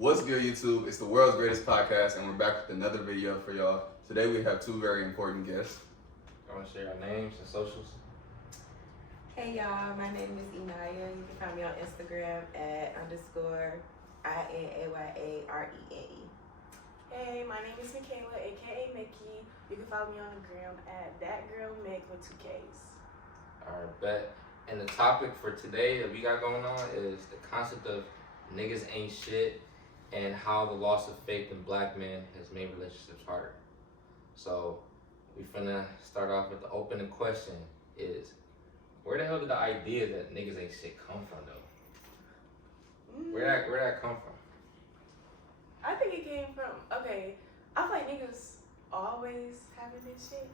What's good, YouTube? It's the world's greatest podcast, and we're back with another video for y'all. Today we have two very important guests. I want to share our names and socials. Hey y'all, my name is Inaya. You can find me on Instagram at _INAYARENE. Hey, my name is Michaela, aka Mickey. You can follow me on the gram at thatgirlmikk with 2 Ks. Alright, bet. And the topic for today that we got going on is the concept of niggas ain't shit and how the loss of faith in black men has made relationships harder. So we finna start off with the opening question is, where the hell did the idea that niggas ain't shit come from though? Where that come from? I think it came from, okay, I feel like niggas always having this shit.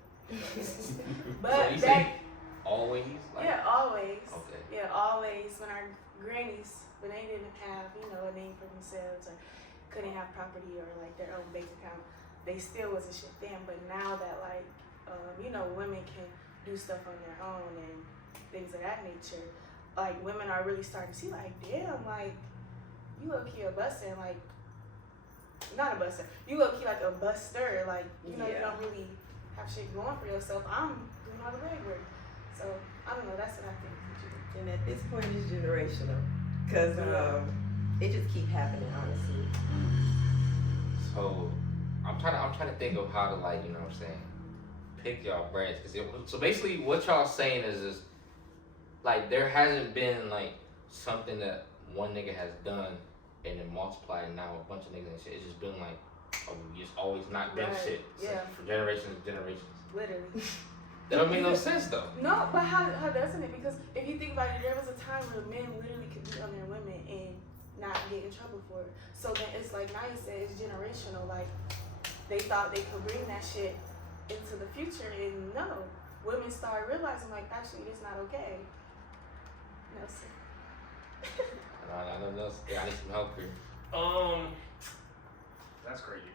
But So you say always? Like, yeah, always. Okay. Yeah, always. When our grannies, when they didn't have, a name for themselves or couldn't have property or like their own bank account, they still was a shit fan. But now that women can do stuff on their own and things of that nature, like women are really starting to see like, damn, like you low key a buster, like not a buster, you low key like a buster, like you don't really have shit going for yourself. I'm doing all the legwork, so I don't know. That's what I think. And at this point, it's generational, cause it just keep happening, honestly. So I'm trying to think of how to pick y'all brains. So basically what y'all saying is like there hasn't been like something that one nigga has done and then multiplied and now a bunch of niggas and shit. It's just been like, we just always not been shit. Yeah. For generations and generations. Literally. That don't make no sense though. No, but how doesn't it? Because if you think about it, there was a time where men literally could beat on their women and not get in trouble for it. So then it's like Naya said, it's generational. Like they thought they could bring that shit into the future, and no, women start realizing like actually it's not okay. Nelson. I don't know. I need some help here. That's crazy.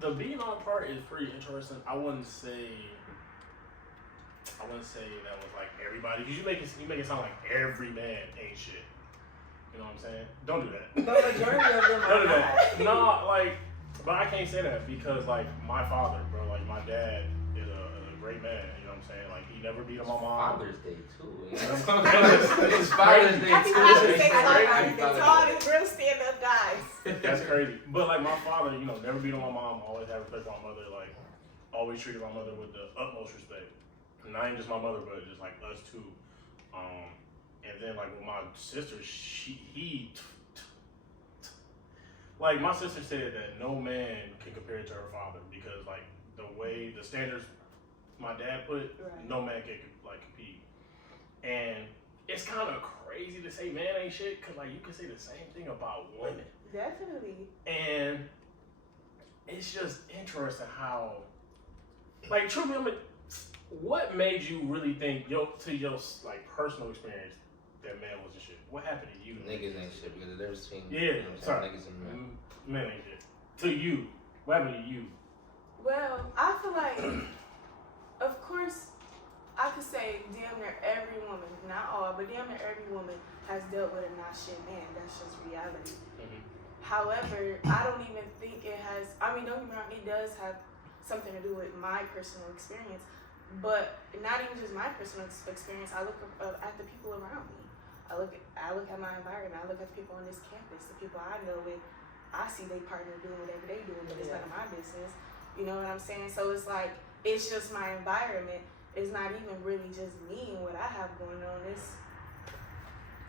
The being on part is pretty interesting. I wouldn't say that was like everybody. Because you make it sound like every man ain't shit. You know what I'm saying? Don't do that. The majority of them Don't do are that. No, but I can't say that because like my father, bro, like my dad is a great man. You know what I'm saying? Like he never beat on my mom. Father's Day too. It's It's Father's Day Happy too. Father's Day to Happy Father's all Day. these real stand-up guys. That's crazy. But like my father, never beat on my mom, always had respect for my mother, like always treated my mother with the utmost respect. Not even just my mother, but just like us too. And then like with my sister, like my sister said that no man can compare to her father because like the way the standards my dad put, Right. no man can like compete. And it's kind of crazy to say man ain't shit because like you can say the same thing about women. Definitely. And it's just interesting how, like, truly, what made you really think, to your like personal experience, that man wasn't shit? What happened to you? Niggas ain't shit because there's between sorry, niggas and men. Men ain't shit. To you, what happened to you? Well, I feel like, of course, I could say damn near every woman, not all, but damn near every woman has dealt with a not shit man. That's just reality. Mm-hmm. However, I don't even think it has, don't get me wrong, it does have something to do with my personal experience, but not even just my personal experience. I look at the people around me. I look at my environment. I look at the people on this campus, the people I know with. I see they partner doing whatever they doing, but it's none of my business. You know what I'm saying? So it's like, it's just my environment. It's not even really just me and what I have going on. It's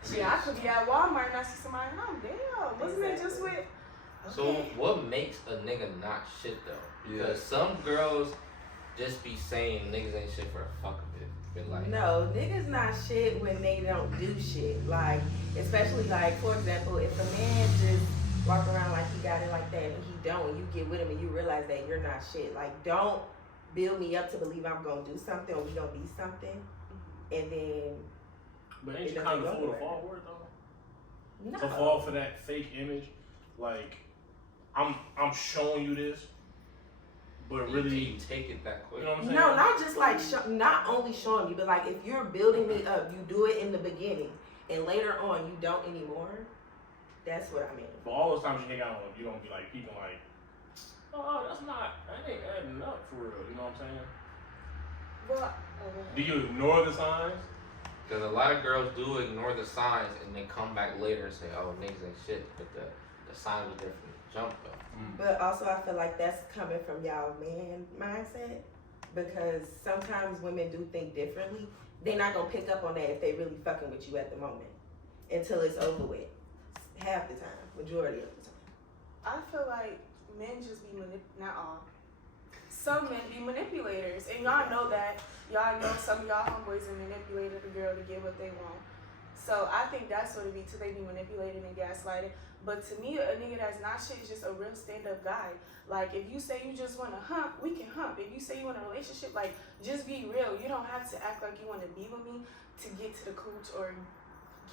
I could be at Walmart and I see somebody, damn, wasn't it just with? Okay. So what makes a nigga not shit though? Because some girls just be saying niggas ain't shit for the fuck of it. But like, no, niggas not shit when they don't do shit. Like, especially like, for example, if a man just walk around like he got it like that and he don't, and you get with him and you realize that you're not shit. Like, don't build me up to believe I'm gonna do something or we gonna be something, and then. But ain't you kind of fool to fall for it though? No. To fall for that fake image, like I'm showing you this, but really you take it that quick. You know what I'm saying? No, not just like not only showing you, but like if you're building me up, you do it in the beginning, and later on you don't anymore, that's what I mean. But all those times you hang out with them, you don't be like peeping like, oh, that ain't adding up for real. You know what I'm saying? Well, Do you ignore the signs? Because a lot of girls do ignore the signs and then come back later and say, oh, niggas ain't shit. But the signs were there from the jump, though. But also I feel like that's coming from y'all man mindset, because sometimes women do think differently. They're not gonna pick up on that if they really fucking with you at the moment until it's over with. Half the time, majority of the time. I feel like men just be not all. Some men be manipulators, and y'all know that. Y'all know some of y'all homeboys have manipulated a girl to get what they want. So I think that's what it be too. They be manipulated and gaslighted. But to me, a nigga that's not shit is just a real stand-up guy. Like, if you say you just want to hump, we can hump. If you say you want a relationship, like, just be real. You don't have to act like you want to be with me to get to the cooch or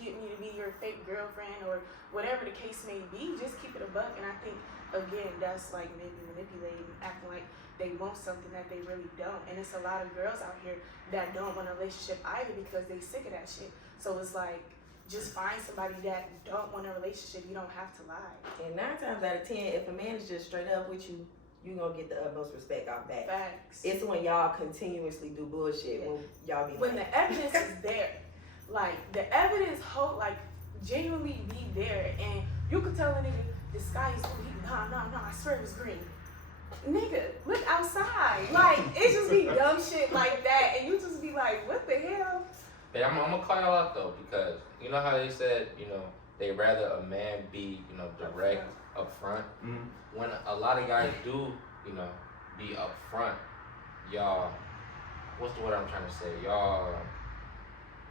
get me to be your fake girlfriend or whatever the case may be. Just keep it a buck. And I think, again, that's like maybe manipulating, acting like they want something that they really don't. And it's a lot of girls out here that don't want a relationship either because they sick of that shit. So it's like, just find somebody that don't want a relationship. You don't have to lie. And 9 times out of 10, if a man is just straight up with you, you gonna get the utmost respect off back. Facts. It's when y'all continuously do bullshit when y'all be when like, the evidence is there, like the evidence like genuinely be there, and you could tell a nigga the sky is blue. No, I swear it was green. Nigga, look outside. Like it just be dumb shit like that, and you just be like, what the hell? But I'm gonna call y'all out though, because you know how they said, they rather a man be, direct up front. Mm-hmm. When a lot of guys do, be up front, y'all, what's the word I'm trying to say? Y'all,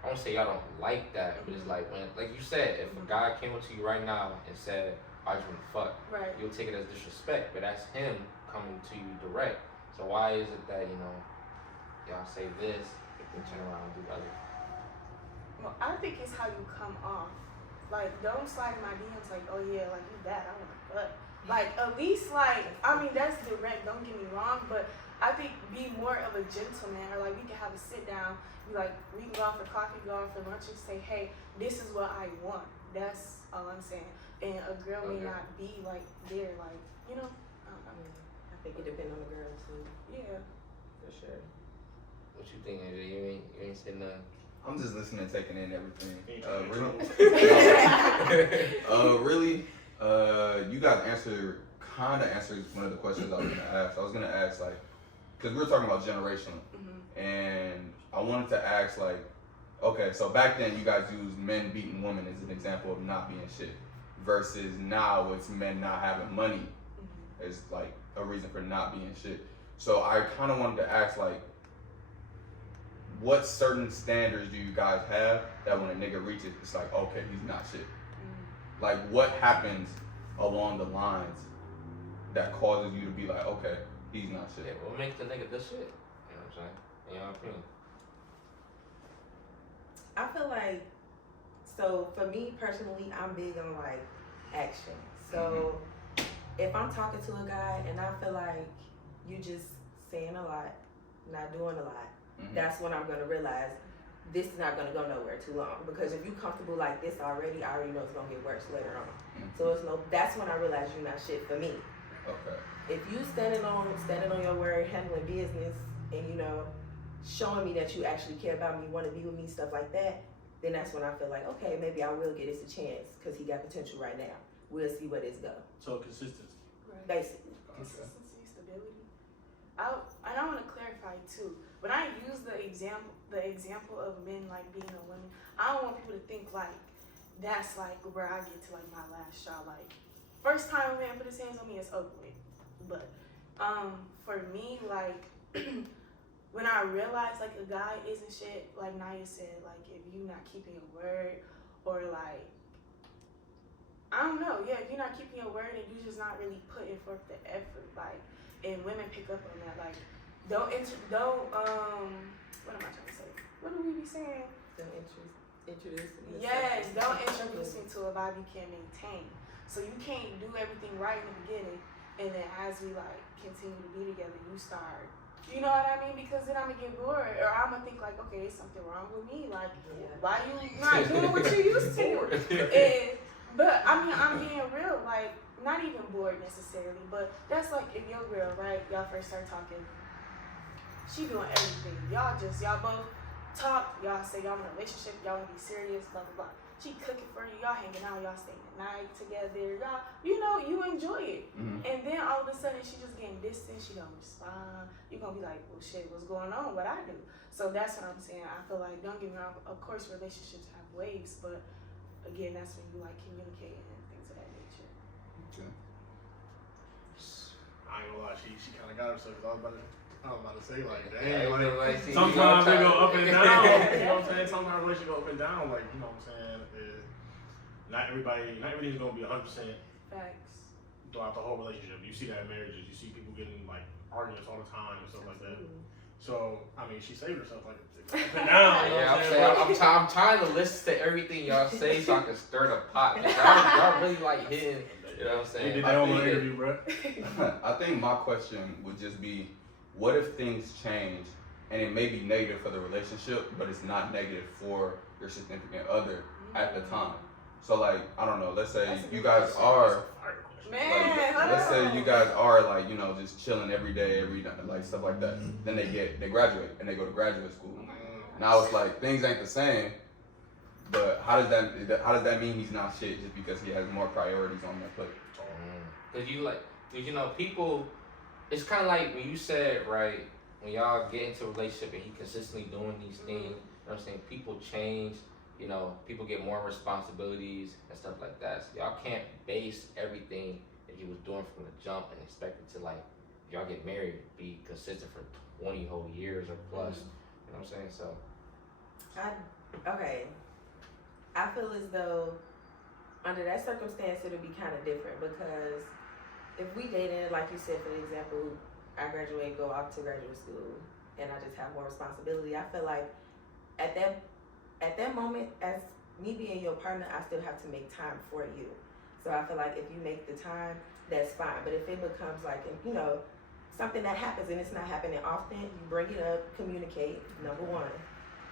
I won't say y'all don't like that, but it's like when, like you said, if a guy came up to you right now and said, I just want to fuck, Right. you'll take it as disrespect, but that's him coming to you direct. So why is it that, y'all say this, if they turn around and do other? Well, I think it's how you come off. Like, don't slide in my DMs like, oh yeah, like you bad, I want to fuck. Like, at least like, I mean, that's direct, don't get me wrong, but I think be more of a gentleman, or like we can have a sit down, be like, we can go out for coffee, go out for lunch, and say, hey, this is what I want. That's all I'm saying. And a girl may not be like there, like, I don't know. I think it depends on the girl too. Yeah. For sure. What you think, AJ? You ain't saying nothing. I'm just listening, taking in everything. Really? You guys kind of answered one of the questions I was gonna ask. I was gonna ask like, because we were talking about generational, and I wanted to ask like, okay, so back then you guys used men beating women as an example of not being shit, versus now it's men not having money as like a reason for not being shit. So I kind of wanted to ask like, what certain standards do you guys have that when a nigga reaches, it's like, okay, he's not shit? Like, what happens along the lines that causes you to be like, okay, he's not shit? Yeah, what makes the nigga this shit? You know what I'm saying? In your opinion. I feel like, so for me personally, I'm big on like action. So if I'm talking to a guy and I feel like you just saying a lot, not doing a lot, that's when I'm gonna realize this is not gonna go nowhere too long. Because if you comfortable like this already, I already know it's gonna get worse later on. So that's when I realize you're not shit for me. Okay. If you standing on your word, handling business, and showing me that you actually care about me, want to be with me, stuff like that, then that's when I feel like, okay, maybe I will get this a chance because he got potential right now. We'll see where this goes. So consistency. Right. Basically. Consistency, stability. And I want to clarify too. When I use the example of men like being a woman, I don't want people to think like that's like where I get to like my last shot. Like first time a man put his hands on me, it's over with. But for me, like when I realize like a guy isn't shit, like Naya said, like if you not keeping your word, or like I don't know, yeah, if you're not keeping your word and you just not really putting forth the effort, like, and women pick up on that, like, what am I trying to say? What do we be saying? Don't introduce me. Yes, don't introduce me to a vibe you can't maintain. So you can't do everything right in the beginning, and then as we like continue to be together, you start You know what I mean? Because then I'm gonna get bored, or I'm gonna think like, okay, is something wrong with me? Like, why you not doing what you used to? But I mean, I'm being real. Like, not even bored necessarily, but that's like if your girl, right? Y'all first start talking, she doing everything. Y'all both talk. Y'all say y'all in a relationship. Y'all wanna be serious. Blah blah blah. She cooking for you. Y'all hanging out. Y'all staying at night together. Y'all, you enjoy it. Mm-hmm. And then all of a sudden, she just getting distant. She don't respond. You're gonna be like, well, shit, what's going on? What I do? So that's what I'm saying. I feel like, don't get me wrong. Of course, relationships have waves, but again, that's when you like communicating and things of that nature. Okay. I ain't gonna lie, she kind of got herself. I was about to say like, Yeah, dang, like see, sometimes they go up and down. You Yeah. know what I'm saying? Sometimes relations go up and down. Like, you know what I'm saying? Not everything's gonna be 100% Facts. throughout the whole relationship. You see that in marriages. You see people getting like arguments all the time and stuff like that. So I mean, she saved herself like up and down. You know Yeah, what I'm saying? I'm trying to listen to everything y'all say so I can stir the pot. Y'all really like hitting. You know what I'm saying? They did that on the interview, bro. I think my question would just be, what if things change and it may be negative for the relationship, but it's not negative for your significant other at the time? So like, I don't know, let's say That's a you good guys question. are, Man, like, let's say you guys are like, you know, just chilling every day, like stuff like that. Then they graduate and they go to graduate school. Now it's like, things ain't the same, but how does that mean he's not shit just because he has more priorities on that plate? Cause you know, people, it's kind of like when you said, right, when y'all get into a relationship and he consistently doing these things, you know what I'm saying, people change, you know, people get more responsibilities and stuff like that. So y'all can't base everything that you was doing from the jump and expect it to, like, if y'all get married, be consistent for 20 whole years or plus, you know what I'm saying, so. I feel as though under that circumstance it'll be kind of different, because if we dated, like you said, for example, I graduate, go off to graduate school, and I just have more responsibility, I feel like at that moment, as me being your partner, I still have to make time for you. So I feel like if you make the time, that's fine. But if it becomes like, you know, something that happens and it's not happening often, you bring it up, communicate, number one.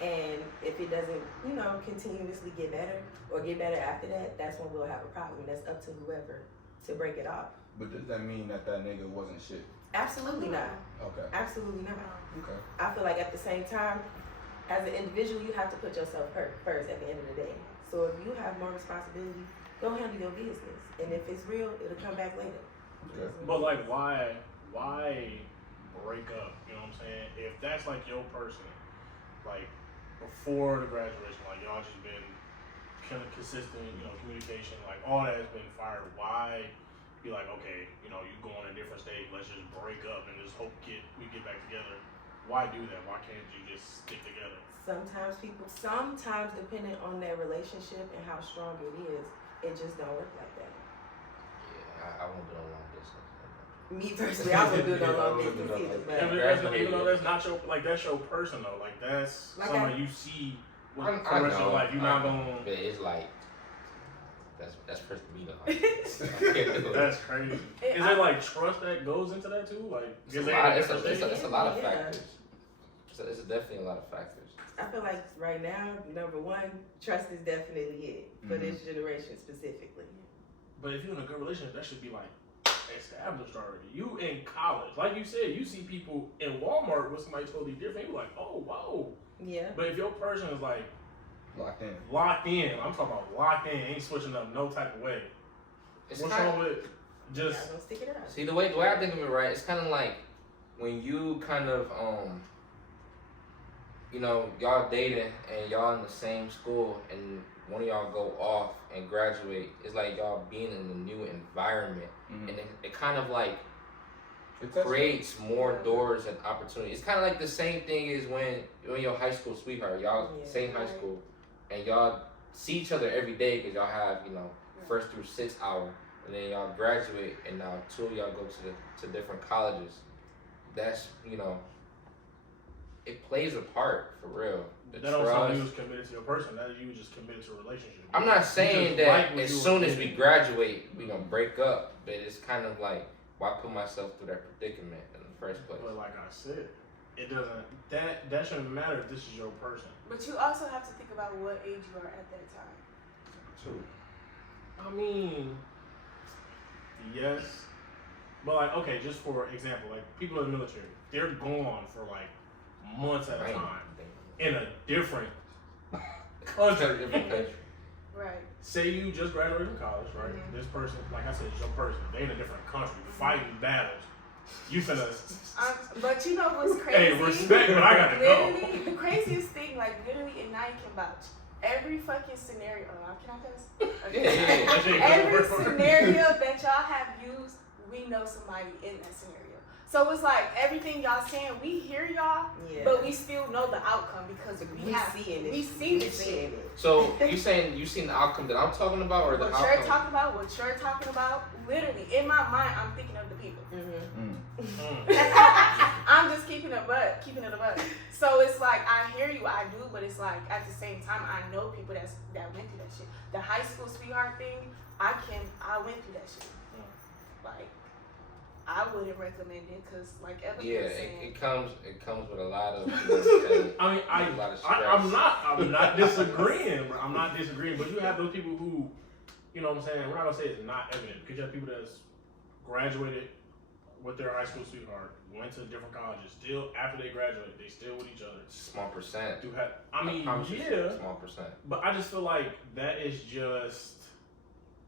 And if it doesn't, you know, continuously get better or get better after that, that's when we'll have a problem. That's up to whoever to break it off. But does that mean that nigga wasn't shit? Absolutely not. Okay. Absolutely not. Okay. I feel like at the same time, as an individual, you have to put yourself first at the end of the day. So if you have more responsibility, go handle your business. And if it's real, it'll come back later. Okay. But like, why break up? You know what I'm saying? If that's like your person, like before the graduation, like y'all just been kind of consistent, you know, communication, like all that has been fired. Why be like, okay, you know, you go on a different stage, let's just break up and just hope we get back together? Why do that? Why can't you just stick together? Sometimes depending on their relationship and how strong it is, it just don't work like that. Yeah, I won't do a long distance. Me personally, I wouldn't do it on long distance either. But Even though that's not your, like, that's your person though. Like, that's like somebody you see for I the rest of your life. You're not gonna. But it's like, that's first to me though. That's crazy. Is there like trust that goes into that too? Like, It's a lot of Yeah. factors. It's definitely a lot of factors. I feel like right now, number one, trust is definitely it for this generation specifically. But if you're in a good relationship, that should be like established already. You in college, like you said, you see people in Walmart with somebody totally different. You're like, oh, whoa. Yeah. But if your person is like Locked in. I'm talking about locked in, ain't switching up no type of way. It's What's kinda, wrong with just? I'm gonna stick it out. see the way I think of it, right? It's kind of like when you kind of you know, y'all dating and y'all in the same school and one of y'all go off and graduate. It's like y'all being in a new environment, and it kind of like creates more doors and opportunities. It's kind of like the same thing as when your high school sweetheart, y'all same high school, and y'all see each other every day because y'all have, you know, 1st through 6th hour, and then y'all graduate, and now 2 of y'all go to different colleges. That's, you know, it plays a part for real. That don't sound like you was committed to your person. That you was just committed to a relationship. I'm not saying that like as soon as we graduate, we gonna break up, but it's kind of like, why put myself through that predicament in the first place? But like I said, it doesn't. That shouldn't matter if this is your person. But you also have to think about what age you are at that time. True. I mean, yes, but like, okay, just for example, like people in the military, they're gone for like months at a time in a different country. Right. Say you just graduated from college, right? Mhm. This person, like I said, is your person. They in a different country, fighting battles. You finna. But you know what's crazy? Hey, respect, but I gotta go. Literally, the craziest thing, like literally, and now you can vouch. Every fucking scenario. Can I cuss? Okay. Yeah. Every scenario that y'all have used, we know somebody in that scenario. So it's like everything y'all saying, we hear y'all, but we still know the outcome because we see this shit. So you saying you seen the outcome that I'm talking about, or the What outcome? you're talking about, literally in my mind, I'm thinking of the people. Mm. I'm just keeping it a buck. So it's like I hear you, I do, but it's like at the same time I know people that went through that shit. The high school sweetheart thing, I went through that shit. Like I wouldn't recommend it because like Evan was saying, it comes with a lot of. I mean, I'm not disagreeing. Bro. I'm not disagreeing, but you have those people who, you know what I'm saying. We're not gonna say it's not evident because you have people that's graduated with their high school sweetheart, went to different colleges. Still, after they graduate, they still with each other. Small percent. Do have? I mean, yeah. Small percent. But I just feel like that is just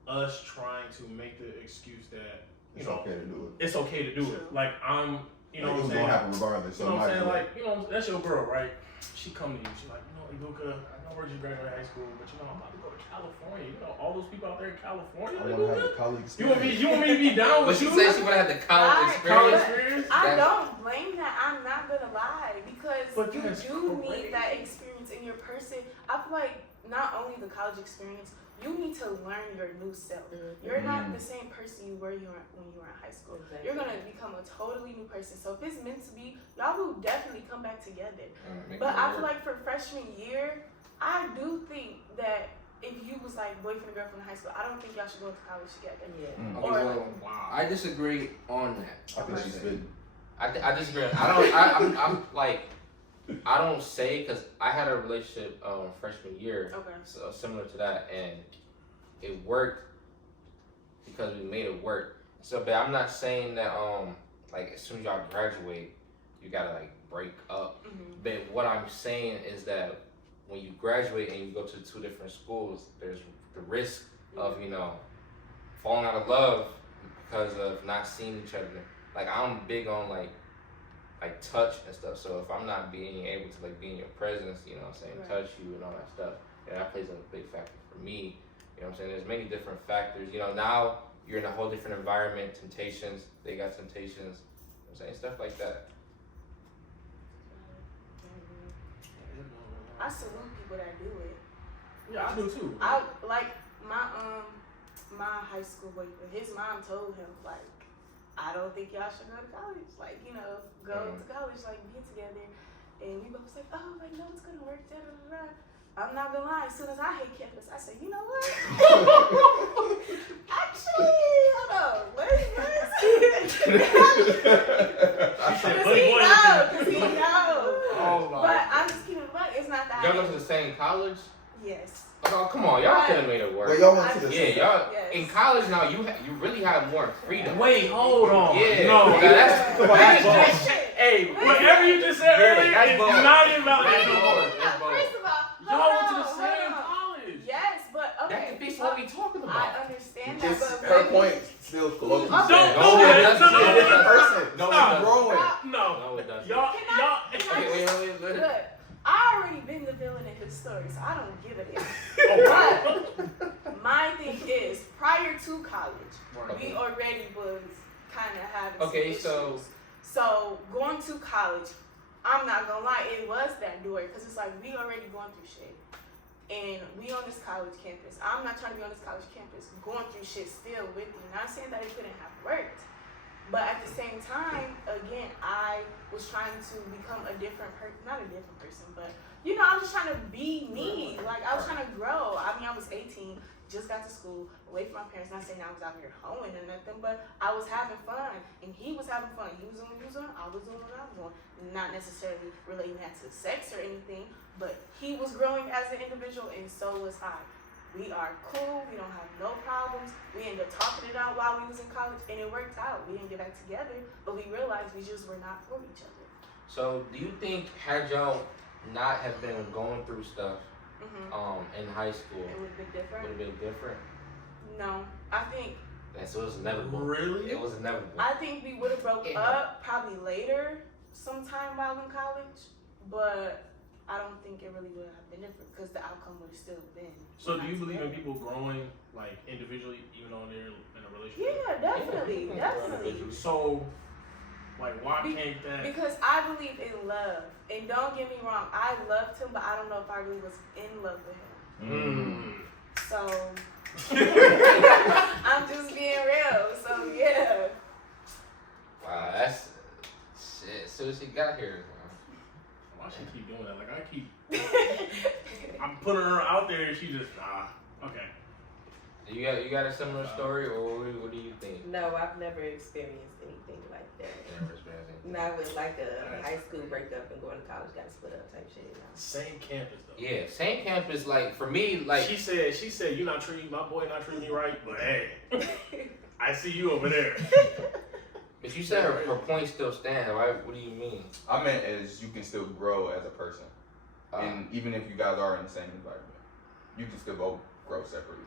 us trying to make the excuse that. It's okay to do it. It's okay to do it. Like you know what I'm saying? It's gonna happen regardless. You know what I'm saying? Like, you know, that's your girl, right? She come to you. She's like, you know, Ibuka, I know we're just graduating high school, but you know, I'm about to go to California. You know, all those people out there in California. I want to have the college You experience. want me to be down But with she you? said she would have the college College experience. experience? I don't blame that. I'm not gonna lie because But you that's do crazy. need that experience in your person. I feel like not only the college experience, you need to learn your new self. You're not the same person you were when you were in high school. Exactly. You're gonna become a totally new person. So if it's meant to be, y'all will definitely come back together. But I feel like for freshman year, I do think that if you was like boyfriend and girlfriend in high school, I don't think y'all should go to college together. Yeah. Okay, Or well, I disagree on that. I think she's spitting. I disagree. I'm like, I don't say because I had a relationship freshman year, okay. so similar to that, and it worked because we made it work. So, but I'm not saying that like as soon as y'all graduate, you gotta like break up. But what I'm saying is that when you graduate and you go to two different schools, there's the risk of falling out of love because of not seeing each other. Like I'm big on like touch and stuff. So if I'm not being able to like be in your presence, you know what I'm saying, Right. touch you and all that stuff, and that plays a big factor for me. You know what I'm saying? There's many different factors. You know, now you're in a whole different environment, temptations, they got temptations, you know what I'm saying? Stuff like that. I salute people that do it. Yeah, I do too. I like my high school boyfriend. His mom told him like, I don't think y'all should go to college. Like, go to college, like be together. And we both was like, oh, like no, it's gonna work. Da, da, da, da. I'm not gonna lie. As soon as I hit campus, I said, you know what? Actually, hold on. Let's Cause he knows. Oh my. But I'm just kidding. But it's not that. Y'all go to the same college? Yes. Oh, come on, y'all could have made it work. Wait, y'all went to the Yeah, y'all Yes. in college now. You really have more freedom. Wait, hold on. Yeah, No, now that's that's hey, whatever you just said earlier that's is bold. not even valid. That's That's bold. bold. That's bold. First of all, Y'all went to the hold same on. college. Yes, but okay. That defeats what we talking about. I understand that, It's but her maybe- point still colloquial. Don't No, do it that. doesn't. No, She's a different no, person. No, She's it doesn't. growing. no. No, it doesn't. Y'all. Okay, wait. Look, I already been the villain in his story, so I don't give a damn. Oh, But my thing is, prior to college, Right. we already was kind of having Okay, some issues. So going to college, I'm not gonna lie, it was that door because it's like we already going through shit, and we on this college campus. I'm not trying to be on this college campus going through shit still with you. Not saying that it couldn't have worked, But at the same time, again, I was trying to become a different person, not a different person, but you know, I was just trying to be me. Like, I was trying to grow. I mean, I was 18, just got to school, away from my parents. Not saying I was out here hoeing or nothing, but I was having fun, and he was having fun. He was doing what he was doing, I was doing what I was doing. Not necessarily relating that to sex or anything, but he was growing as an individual, and so was I. We are cool. We don't have no problems. We ended up talking it out while we was in college, and it worked out. We didn't get back together, but we realized we just were not for each other. So, do you think had y'all not have been going through stuff in high school, It would have been different? would have been different? No, I think. So it was inevitable. Really? It was inevitable. I think we would have broke up probably later, sometime while in college, but I don't think it really would have been different because the outcome would have still been. So do you believe in people growing like individually, even though they're in a relationship? Yeah, definitely, definitely. So, like, why can't that? Because I believe in love, and don't get me wrong, I loved him, but I don't know if I really was in love with him. So I'm just being real. So yeah. Wow, that's shit. As soon as she got here, Why she keep doing that? Like, I keep, I'm putting her out there, and she just okay. you got a similar story, or what do you think? No, I've never experienced anything like that. Never experienced anything. Not with like a high school breakup and going to college, got split up type shit. No. Same campus though. Yeah, same campus. Like for me, like She said, you're not treating my boy, not treating me right, but hey, I see you over there. but you said her point still stands, right? What do you mean? I meant as you can still grow as a person, and even if you guys are in the same environment, you can still both grow separately.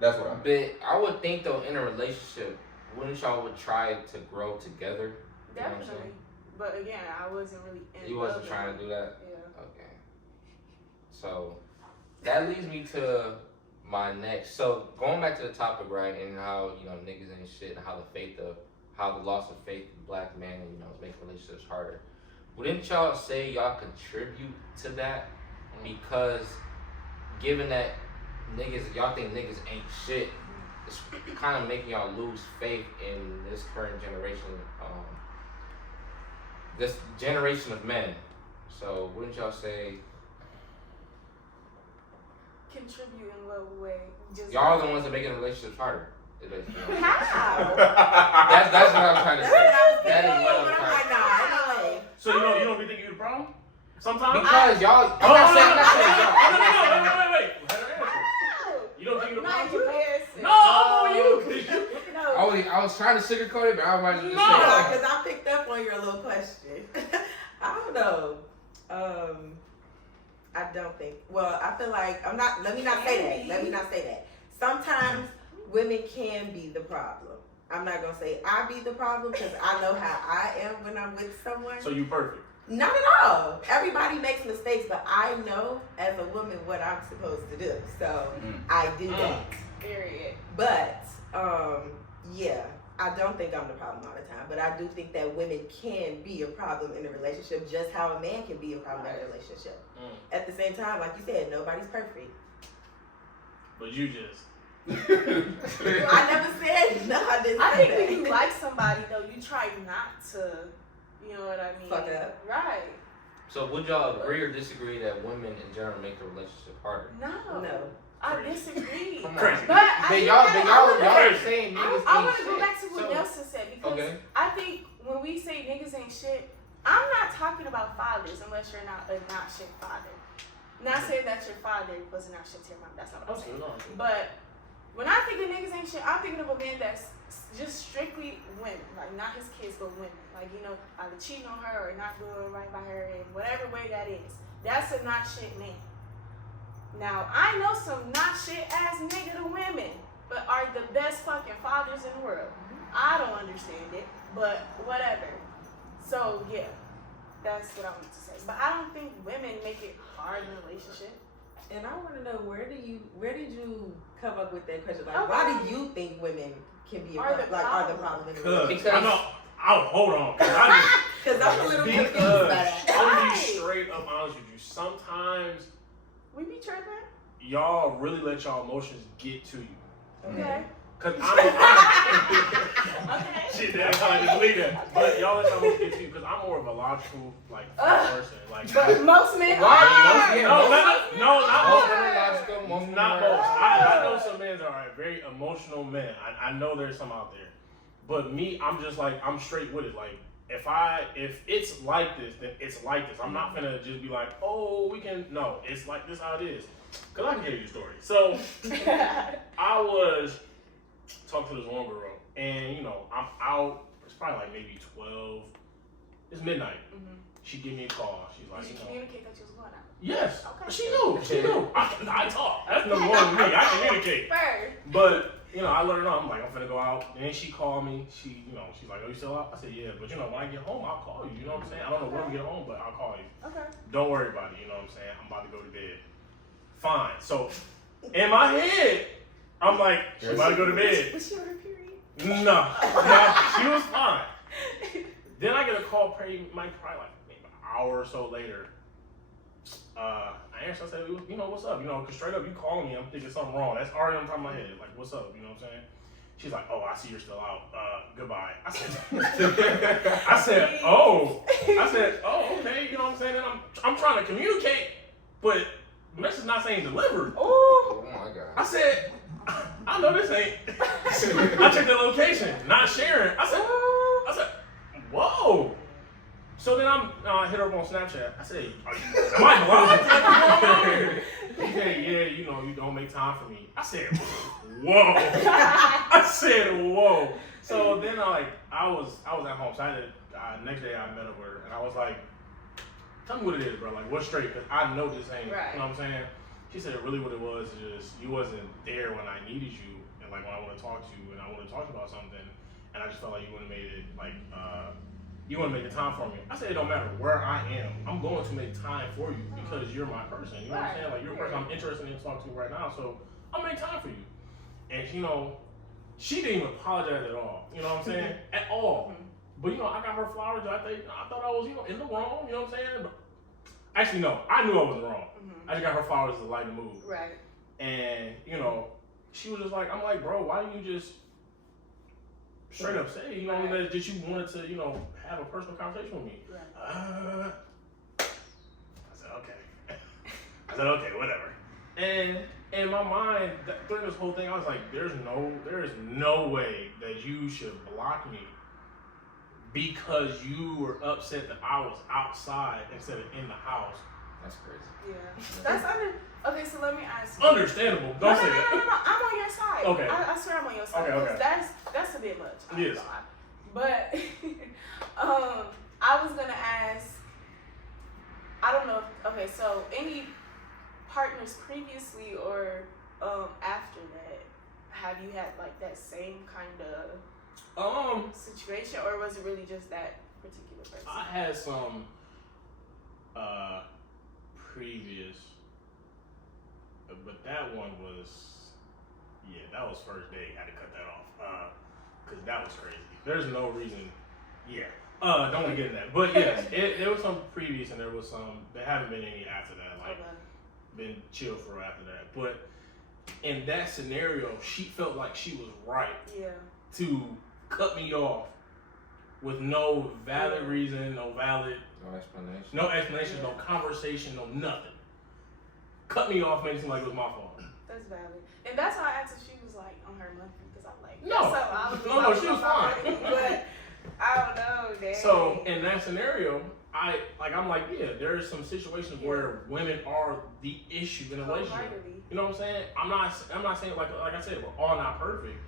That's what I meant. But I would think though, in a relationship, wouldn't y'all would try to grow together? You know what I'm Definitely. saying? But again, I wasn't really in You love wasn't with trying him. to do that? Yeah. Okay. So that leads me to my next. So going back to the topic, right, and how, you know, niggas ain't shit and how the loss of faith in black men, you know, is making relationships harder. Wouldn't y'all say y'all contribute to that? Because given that y'all think niggas ain't shit, it's kind of making y'all lose faith in this current generation, this generation of men. So wouldn't y'all say Contribute in what way? Just y'all are the ones that making relationships harder? How? That's what I'm trying to say. That is what I'm trying to say. Nah, So you don't think you're the problem? Sometimes? Because y'all, I'm not saying y'all. Wait. Let her answer. You don't think you're the not problem? comparison. No, I'm on you. 'Cause you. No. I was trying to sugarcoat it, but I was just No, saying. because I picked up on your little question. I don't know. I don't think. Well, I feel like I'm not. Let me not say that. Sometimes women can be the problem. I'm not gonna say I be the problem because I know how I am when I'm with someone. So you perfect. Not at all. Everybody makes mistakes, but I know as a woman what I'm supposed to do. So I do that. Period. But yeah, I don't think I'm the problem all the time. But I do think that women can be a problem in a relationship, just how a man can be a problem in a relationship. At the same time, like you said, nobody's perfect. But you just. I never said no. I didn't. I say think when that. you like somebody though, you try not to, you know what I mean? Fuck up. Right. So would y'all agree or disagree that women in general make the relationship harder? No. No. I disagree. Come on. Crazy. But I Y'all I are saying niggas I ain't want to shit. go back to what So- Nelson said because Okay. I think when we say niggas ain't shit, I'm not talking about fathers unless you're not a not shit father. Not saying that your father was not shit to your mom. That's not what I'm saying. But when I think of niggas ain't shit, I'm thinking of a man that's just strictly women, like not his kids, but women. Like, you know, either cheating on her or not doing right by her in whatever way that is. That's a not shit man. Now, I know some not shit ass nigga to women, but are the best fucking fathers in the world. I don't understand it, but whatever. So, yeah, that's what I want to say. But I don't think women make it hard in a relationship. And I want to know where did you come up with that question? Like, why do you think women can be Are the are the problem in the relationship? Because Hold on. Because Because I'm a little confused by that. I'm gonna be straight up honest with you. Sometimes We be tripping. y'all really let y'all emotions get to you. Okay. Cause I'm shit, that's how I just leave that. But y'all, let's almost get to you, cause I'm more of a logical like person. Like, But most men no, are. not most. Most Not most. I know some men are very emotional men. I know there's some out there. But me, I'm just like, I'm straight with it. Like, if it's like this, then it's like this. I'm not gonna just be like, oh, we can. No, it's like this how it is. Cause I can tell you a story. So I was talking to this one girl, and I'm out. It's probably like maybe 12. It's midnight. Mm-hmm. She give me a call. She's like, Did you communicate that you was going out? yes. Okay. She knew. I talk. That's number one with me. I communicate. First. But I let her know. I'm like, I'm finna go out. And then she called me. She's like, oh, you still out? I said, yeah. But when I get home, I'll call you. You know what I'm saying? I don't know when we get home, but I'll call you. Okay. Don't worry about it. You know what I'm saying? I'm about to go to bed. Fine. So in my head, I'm like, she about to go to bed. Was she on her period? No, she was fine. Then I get a call, probably like maybe an hour or so later. I answered, I said, what's up? Because straight up, you calling me, I'm thinking something wrong. That's already on top of my head. Like, what's up? You know what I'm saying? She's like, oh, I see you're still out. Goodbye. I said, oh, okay. You know what I'm saying? And I'm trying to communicate, but the message not saying delivered. Oh my god. I said, I know this ain't. I checked the location, not sharing. I said, whoa. So then I hit her up on Snapchat. I said, am I blind? She said, yeah, you don't make time for me. I said, whoa. Whoa. So then I was at home. So I had next day I met up with her, and I was like, tell me what it is, bro. Like, what's straight? Because I know this ain't, right. You know what I'm saying? She said, really what it was is just, you wasn't there when I needed you, and like when I want to talk to you, and I want to talk about something, and I just felt like you wouldn't have made it, like, you want to make the time for me. I said, it don't matter where I am. I'm going to make time for you because you're my person. You know what I'm saying? Like, you're a person I'm interested in talking to right now, so I'll make time for you. And, she didn't even apologize at all. You know what I'm saying? At all. But, I got her flowers. I thought I was, in the wrong. You know what I'm saying? But actually, no. I knew I wasn't wrong. I just got her flowers to lighten the mood. Right. And, she was just like, I'm like, bro, why didn't you just straight up say, that you wanted to, have a personal conversation with me? Right. I said, okay, whatever. And in my mind, during this whole thing, I was like, there is no way that you should block me because you were upset that I was outside instead of in the house. That's crazy. Yeah. That's okay, so let me ask you. Understandable. Don't say that. No. I'm on your side. Okay. I swear I'm on your side. Okay. That's a bit much. Yes. But I was gonna ask, I don't know okay, so any partners previously or after that, have you had like that same kind of situation, or was it really just that particular person? I had some previous, but that one was, that was first date. I had to cut that off because that was crazy. There's no reason. Don't want to get into that. But yes, there was some previous and there was some. There haven't been any after that. Like been chill for after that. But in that scenario, she felt like she was right. To cut me off with no valid reason, no explanation, no conversation, no nothing. Cut me off, made it seem like it was my fault. That's valid. And that's why I asked if she was like on her monthly, because I'm like, no, she was fine. But I don't know, dang. So in that scenario, I'm like, there's some situations where women are the issue in a relationship. You know what I'm saying? I'm not saying like I said, we're all not perfect.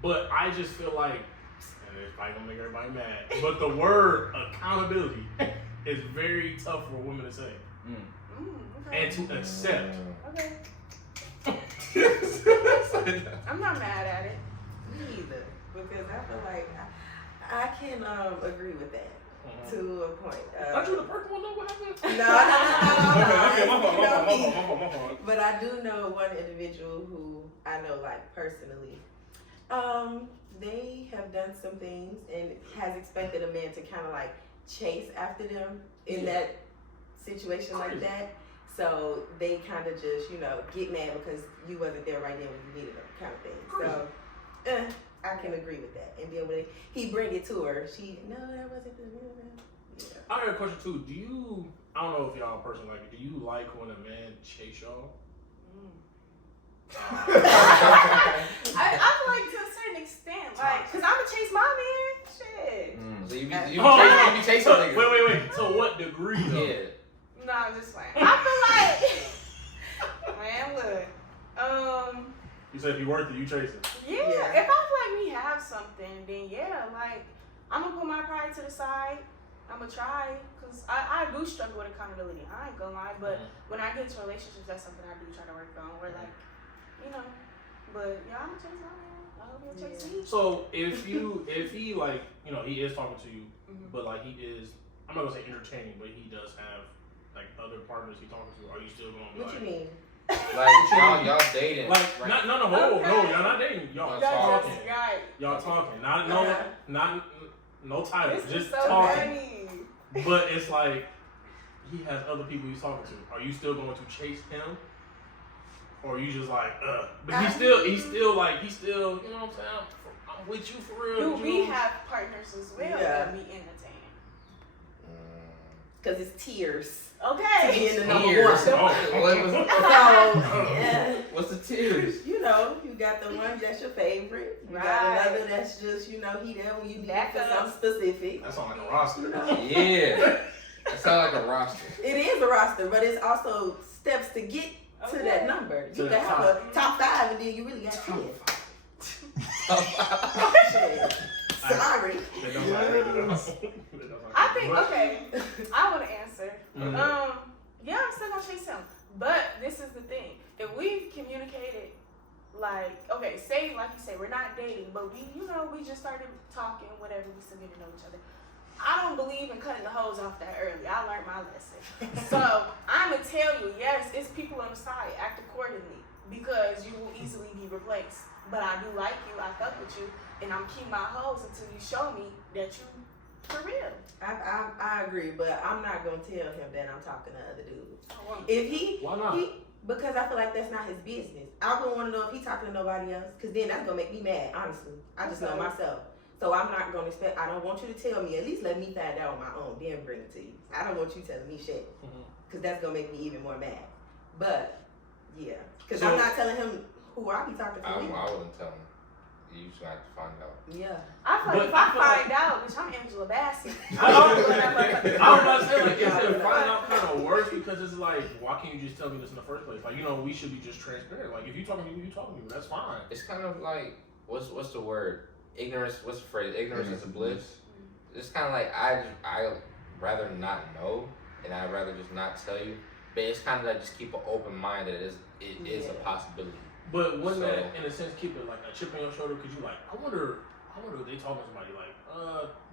But I just feel like, and it's probably gonna make everybody mad, but the word accountability is very tough for women to say. Okay. And to accept. Okay. I'm not mad at it. Me either, because I feel like I can agree with that to a point. Aren't you the perfect one? What happened? No. My fault. But I do know one individual who I know like personally. They have done some things and has expected a man to kind of like chase after them in that situation like that. So they kind of just, get mad because you wasn't there right then when you needed them, kind of thing. So can agree with that. And then when he bring it to her, she no, that wasn't the real man. Yeah. I got a question too. Do you? I don't know if y'all personally like it. Do you like when a man chase y'all? I feel like to a certain extent, like, cause I'ma chase my man. Shit. So you be chasing niggas. Wait. To what degree though? Yeah. No, I'm just playing. I feel like, man, look. You said if you worth it, you chase it. Yeah. If I feel like we have something, then yeah, like, I'm gonna put my pride to the side. I'm gonna try, cause I do struggle with accountability. I ain't gonna lie, but when I get into relationships, that's something I do try to work on. Where like, you know, but yeah, I'm gonna chase my man. I hope he'll chase me. So if he like, you know, he is talking to you, but like he is, I'm not gonna say entertaining, but he does have like other partners he talking to. Are you still gonna be What like? you mean? Like y'all dating. Like right? no, Okay. y'all not dating. Y'all talking. Right. Y'all talking. Not no title. This is Just so talking. funny. But it's like he has other people he's talking to. Are you still going to chase him? Or are you just like, But he's still, you know what I'm saying? I'm with you for real. Do we have partners as well that we entertain? Because it's tears. Okay. To be in the number Tears. one. Oh, Yeah. what's the tears? You know, you got the one that's your favorite. You got another that's just, you know, he there when you need it for something specific. That sounds like a roster. You know? Yeah. That sounds like a roster. It is a roster, but it's also steps to get to that number. You can have a top 5 and then you really got 10. Shit. Sorry. I think, okay, I want to answer. Yeah, I'm still gonna chase him. But this is the thing. If we've communicated, like, okay, say, like you say, we're not dating, but we just started talking, whatever, we still get to know each other. I don't believe in cutting the hose off that early. I learned my lesson. So I'm gonna tell you, yes, it's people on the side. Act accordingly because you will easily be replaced. But I do like you. I fuck with you, and I'm keeping my hose until you show me that you for real. I agree, but I'm not gonna tell him that I'm talking to other dudes. Why not? Because I feel like that's not his business. I wouldn't want to know if he talking to nobody else, because then that's gonna make me mad. Honestly, I just know myself. So I'm not gonna expect. I don't want you to tell me. At least let me find out on my own. Then bring it to you. I don't want you telling me shit, because that's gonna make me even more mad. But yeah, because I'm not telling him who I be talking to. I wouldn't tell him. You just have to find out. Yeah. I feel like if I find out, bitch, I'm Angela Bassett. I was about to say, like, is it finding out kind of worse because it's like, why can't you just tell me this in the first place? Like, you know, we should be just transparent. Like, if you talking to me, you talking to me. That's fine. It's kind of like what's the word? Ignorance. What's the phrase? Ignorance is bliss. It's kind of like I rather not know, and I'd rather just not tell you. But it's kind of like just keep an open mind that it is a possibility. But wouldn't that, in a sense, keep it like a chip on your shoulder? Because you like, I wonder if they talking to somebody like,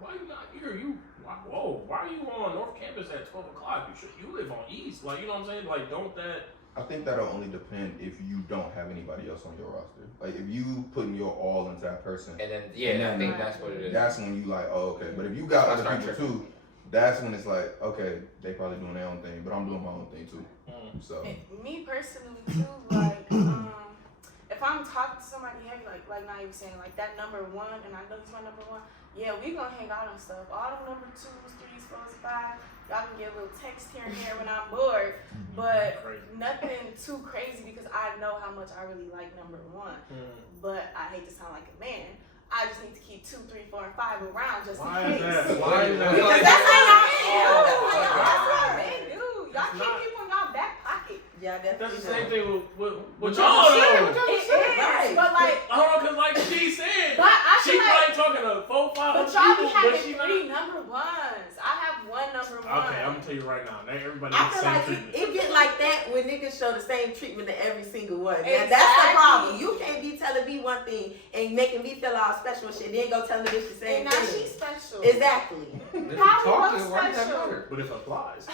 why you not here? Why are you on North Campus at 12 o'clock? You live on East. Like, you know what I'm saying? Like, don't that... I think that'll only depend if you don't have anybody else on your roster. Like, if you putting your all into that person. And then, I think that's what it is. That's when you like, oh, okay. But if you got other people too, that's when it's like, okay, they probably doing their own thing, but I'm doing my own thing too. So. And me personally too, like, if I'm talking to somebody heavy, like Naya was saying, like that number one, and I know he's my number one, yeah, we gonna hang out and stuff. All them number 2s, 3s, 4s, 5s, y'all can get a little text here and there when I'm bored, but nothing too crazy because I know how much I really like number one. But I hate to sound like a man. I just need to keep 2, 3, 4, and 5 around just in case. Why is that? Because that's how y'all is. That's how men do. Y'all keep people in y'all back pocket. Yeah, That's the same thing with y'all It though. is, Right. but like, Hold on, because like she said, but I she feel like, probably talking to 4, 5 but other y'all be people, but having she 3 not. number ones. I have 1 number 1. Okay, I'm gonna tell you right now. Not everybody I gets the feel same like treatment. it get like that when niggas show the same treatment to every single one. Exactly. That's the problem. You can't be telling me one thing and making me feel all special and shit, then go telling the bitch the same And now thing. she's special. Exactly. If you How talking, was why does that special? matter? But if it applies.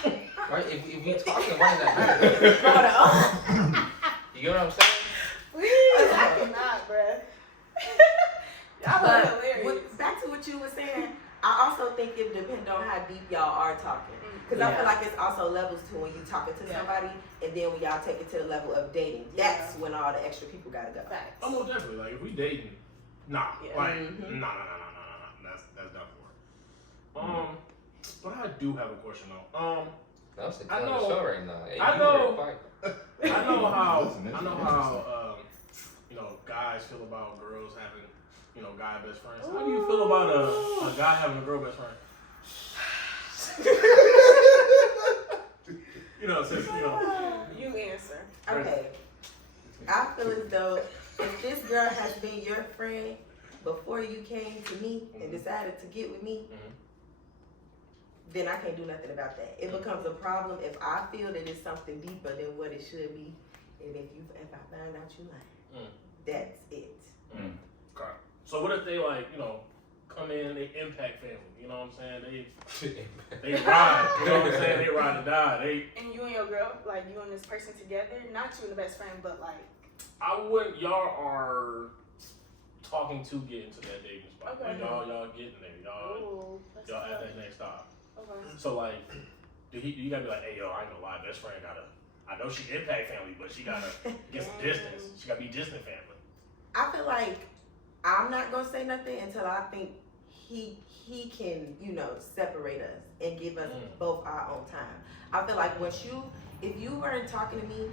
Right? If you talking, why does that matter? You get what I'm saying? Please, I cannot, bruh. Y'all are But hilarious. back to what you were saying, I also think it depends on how deep y'all are talking. Because I feel like it's also levels to when you talking to somebody, and then when y'all take it to the level of dating. That's when all the extra people gotta go. Facts. Oh, well, definitely. Like, if we dating, Nah, Yeah. like Mhm. nah. That's definitely work. But I do have a question though. That's the I killing the know- show right now. Hey, I you know- here to fight. I know how Listen, this is you know, guys feel about girls having, you know, guy best friends. How do you feel about a guy having a girl best friend? You know, since you know. You answer. Okay. I feel as though if this girl has been your friend before you came to me and decided to get with me, then I can't do nothing about that. It becomes a problem if I feel that it's something deeper than what it should be, and if I find out you lying, that's it. Okay. So what if they like, you know, come in and they impact family? You know what I'm saying? They ride. You know what I'm saying? They ride or die. And you and your girl, like you and this person together, not you and the best friend, but like. I wouldn't. Y'all are talking to get into that dating spot. Okay. Like, y'all getting there. Y'all Ooh, at that next stop. Okay. So like, you gotta be like, hey yo, I ain't gonna lie, best friend gotta. I know she impact family, but she gotta get some distance. She gotta be distant family. I feel like I'm not gonna say nothing until I think he can, you know, separate us and give us both our own time. I feel like if you weren't talking to me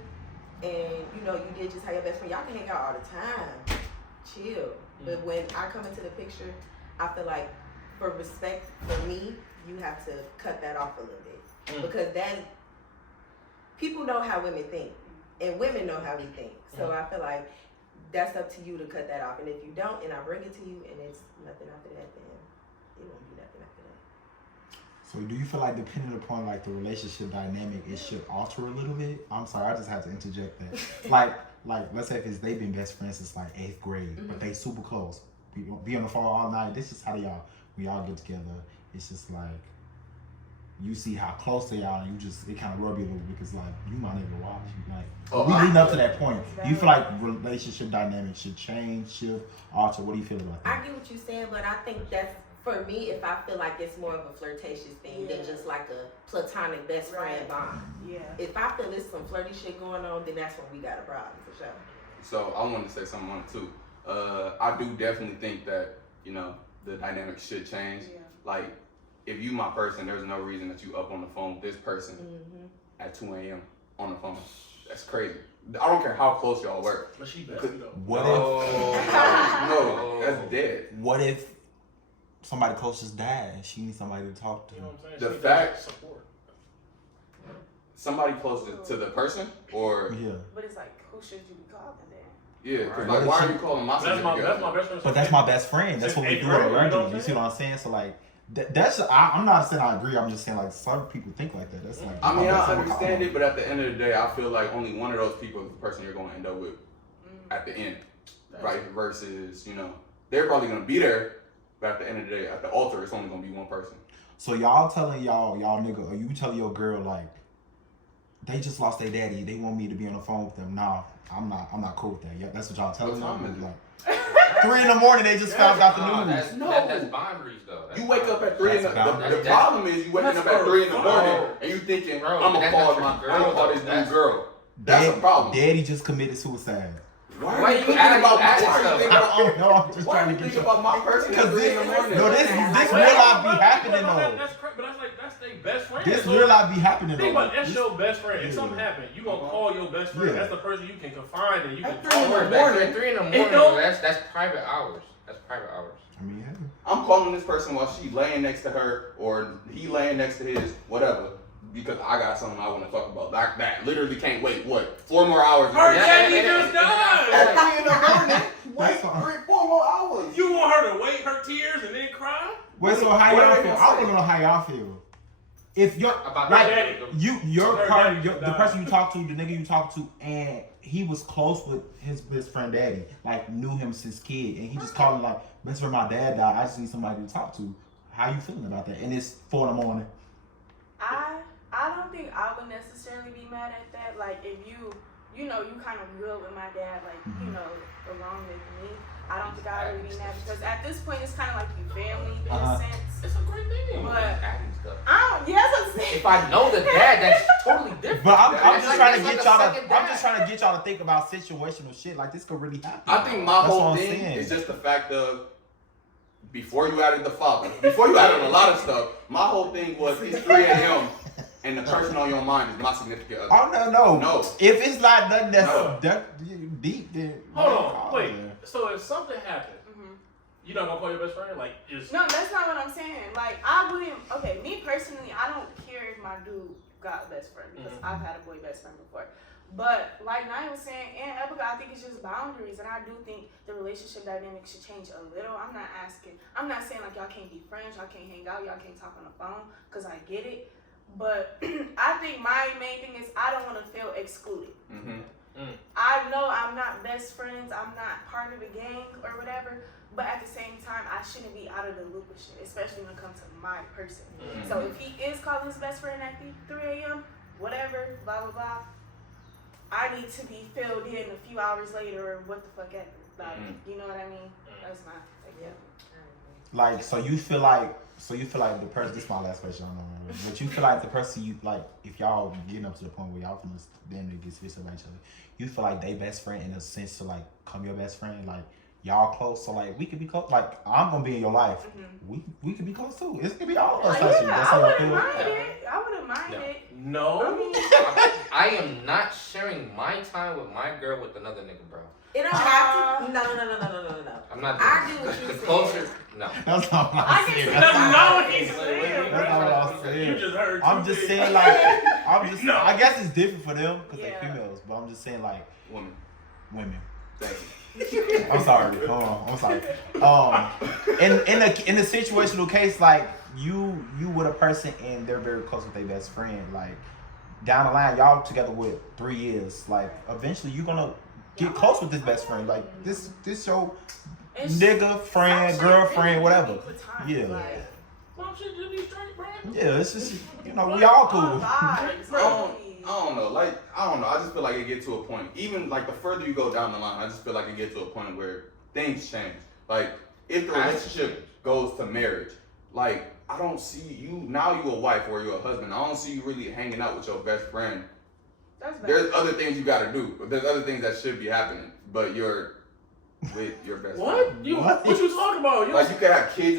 and you know you did just have your best friend, y'all can hang out all the time, chill. But when I come into the picture, I feel like for respect for me, you have to cut that off a little bit because then people know how women think and women know how we think. So I feel like that's up to you to cut that off. And if you don't, and I bring it to you, and it's nothing after that, then it won't be nothing after that. So do you feel like depending upon like the relationship dynamic, it should alter a little bit? I'm sorry, I just had to interject that. like let's say if they've been best friends since like 8th grade, but they super close. We be on the phone all night. This is how we all get together. It's just like you see how close they are, and it kind of rub you a little bit because like you might even watch. We leading up to that point. Do you feel like relationship dynamics should change, shift, alter? What do you feel about that? I get what you're saying, but I think that's for me. If I feel like it's more of a flirtatious thing than just like a platonic best friend bond. Yeah. If I feel there's some flirty shit going on, then that's when we got a problem for sure. So I wanted to say something on it too. I do definitely think that, you know, the dynamic should change. Yeah. Like, if you my person, there's no reason that you up on the phone with this person at 2 a.m. on the phone. That's crazy. I don't care how close y'all were. But she best though. What No, that's dead. What if somebody close just died and she needs somebody to talk to? You know what I'm saying? The She needs fact- support. Somebody close to the person, or Yeah. But it's like, who should you be calling then? yeah, because Right. like, why are you calling my That's my significant other? best friend. But that's my best friend. That's what we Since do 8th at grade, you know what Random. I'm You see what I'm saying? So like, I'm not saying I agree. I'm just saying like some people think like that. That's like. I mean, my best I friend. understand it, but at the end of the day, I feel like only one of those people is the person you're going to end up with at the end, right? Versus, you know, they're probably going to be there, but at the end of the day, at the altar, it's only going to be one person. So y'all telling y'all nigga, or you telling your girl like, they just lost their daddy. They want me to be on the phone with them. Nah, I'm not cool with that. Yeah, that's what y'all telling What time them. is it? Like 3 a.m. They just found out the No, news. that's boundaries though. That's You wake up at 3 in the That's the problem is you waking up at 3 in the morning and you thinking, Bro, I'm that's gonna not your I'm gonna call girl, this though. new girl. That's a problem. Daddy just committed suicide. Why Why are you you thinking adding about that why are you stuff? thinking about I don't know. I'm just why are trying you to get thinking you. about my person at Because 3 in the morning? No, this real life be happening though. But that's like that's their best friend. This So real life be happening think though. about it, that's your best friend. If Yeah. something happened, you gonna call your best friend. Yeah. That's the person you can confide in. You can At talk 3 in the to. morning. At 3 in the It morning, don't- that's private hours. That's private hours. I mean, yeah. I'm calling this person while she laying next to her or he laying next to his, whatever, because I got something I want to talk about. Like that. Literally can't wait. What? 4 more hours. Her Yeah, daddy yeah, just died. At 3 in the morning. Wait That's fine. 4 more hours. You want her to wait her tears and then cry? Wait, so how What y'all are they feel? gonna I say? want to know how y'all feel. If you're About like daddy. your Her partner, daddy the died. person you talk to, the nigga you talk to, and he was close with his best friend daddy, like knew him since kid, and he just called him like, best friend, my dad died. I just need somebody to talk to. How you feeling about that? And it's 4 in the morning. I don't think I would necessarily be mad at that. Like if you know, you kind of good with my dad, like, you know, along with me. I don't think I would be mad because at this point it's kind of like you family in a sense. It's a great thing. But Adding stuff. yes, I'm saying. If I know the dad, that's totally different. But I'm That's just like- trying to that's get like a y'all to. second I'm dad. just trying to get y'all to think about situational shit like this could really happen. I think my That's whole what I'm thing saying. is just the fact of before you added the father, before you added a lot of stuff, my whole thing was it's 3 a.m. and the person on your mind is my significant other. Oh no. No. If it's not nothing that's No. deep, then Hold man, on, wait. So if something happened, you not gonna call your best friend? Like, just No, that's not what I'm saying. Like, I wouldn't. Okay, me personally, I don't care if my dude got a best friend because I've had a boy best friend before. But like Nia was saying, and Epica, I think it's just boundaries, and I do think the relationship dynamic should change a little. I'm not saying like y'all can't be friends, y'all can't hang out, y'all can't talk on the phone, because I get it. But I think my main thing is I don't want to feel excluded. I know I'm not best friends, I'm not part of a gang or whatever, but at the same time, I shouldn't be out of the loop with shit, especially when it comes to my person. So if he is calling his best friend at 3 a.m., whatever, blah, blah, blah, I need to be filled in a few hours later or what the fuck ever. Like, you know what I mean? That's my idea. Like, so you feel like the person, this is my last question, I don't know, but you feel like the person you, like, if y'all getting up to the point where y'all finna damn near get switched about each other, you feel like they best friend in a sense to, like, come your best friend, like, y'all close, so, like, we could be close, like, I'm gonna be in your life, we could be close, too, it's gonna be all of us, actually. Yeah, That's I how y'all wouldn't feel. mind it. I wouldn't mind it. no. I mean, I am not sharing my time with my girl with another nigga, bro. It don't have to. No. I'm not doing I it. do what you The said. closer, no. That's not what I I'm can saying. see That's that. not What he's saying, that's not what I'm saying. You just heard. I'm just saying, like, I guess it's different for them, because Yeah. they're females, but I'm just saying, like, women. Thank you. I'm sorry. I'm sorry. In a situational case, like you with a person and they're very close with their best friend, like down the line, y'all together with 3 years, like eventually you're gonna get close with this best friend. Like this your nigga, friend, girlfriend, whatever. Yeah. Some shit just be straight, bro. Yeah, it's just we all cool. I don't know. Like, I don't know. I just feel like it get to a point. Even like the further you go down the line, I just feel like it get to a point where things change. Like, if the relationship goes to marriage, like I don't see you now. You a wife or you're a husband. I don't see you really hanging out with your best friend. There's other things you got to do. There's other things that should be happening, but you're with your best friend. What you talking about? Like you could have kids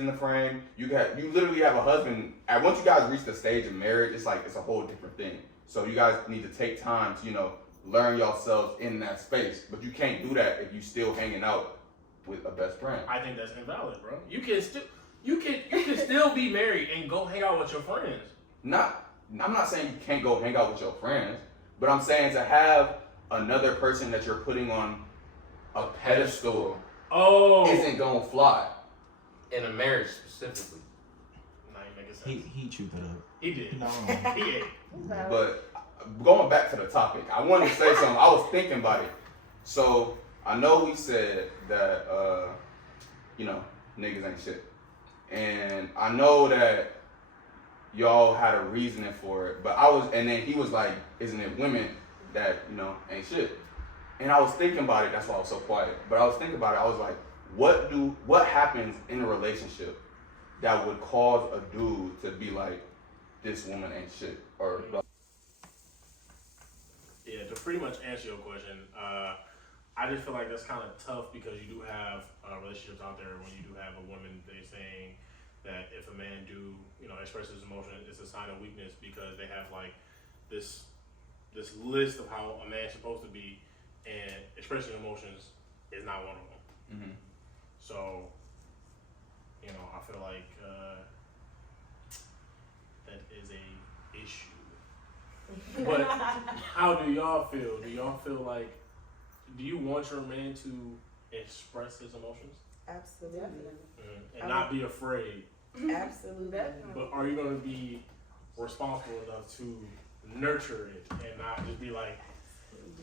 in the frame. You literally have a husband. And once you guys reach the stage of marriage, it's like it's a whole different thing. So you guys need to take time to learn yourselves in that space. But you can't do that if you still hanging out with a best friend. I think that's invalid, bro. You can still be married and go hang out with your friends. I'm not saying you can't go hang out with your friends, but I'm saying to have another person that you're putting on a pedestal isn't gonna fly. In a marriage specifically. Nah, you make it sense. He chewed that up. He did. No. He ate. But going back to the topic, I wanted to say something. I was thinking about it. So I know we said that niggas ain't shit, and I know that y'all had a reasoning for it. But and then he was like, "Isn't it women that ain't shit?" And I was thinking about it. That's why I was so quiet. But I was thinking about it. I was like, what happens in a relationship that would cause a dude to be like, this woman ain't shit? Or Yeah, to pretty much answer your question, I just feel like that's kind of tough because you do have relationships out there when you do have a woman saying that if a man express his emotion, it's a sign of weakness because they have like this list of how a man's supposed to be. And expressing emotions is not one of them. Mm-hmm. So, I feel like that is a issue. But how do y'all feel? Do y'all feel like, do you want your man to express his emotions? Absolutely. And not be afraid? Absolutely. But are you going to be responsible enough to nurture it and not just be like,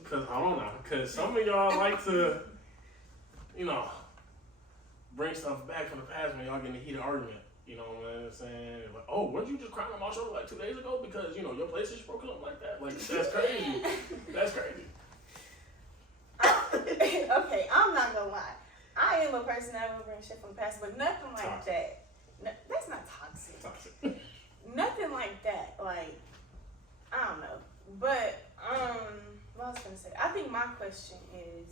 because I don't know, because some of y'all like to, bring stuff back from the past when y'all get in a heated argument. You know what I'm saying? Like, oh, weren't you just crying on my shoulder like 2 days ago because, your PlayStation broke up like that? Like, that's crazy. That's crazy. Okay, I'm not gonna lie. I am a person that will bring shit from the past, but nothing like Toxic. that. No, that's not toxic. Nothing like that. Like, I don't know. But, what I was gonna say, I think my question is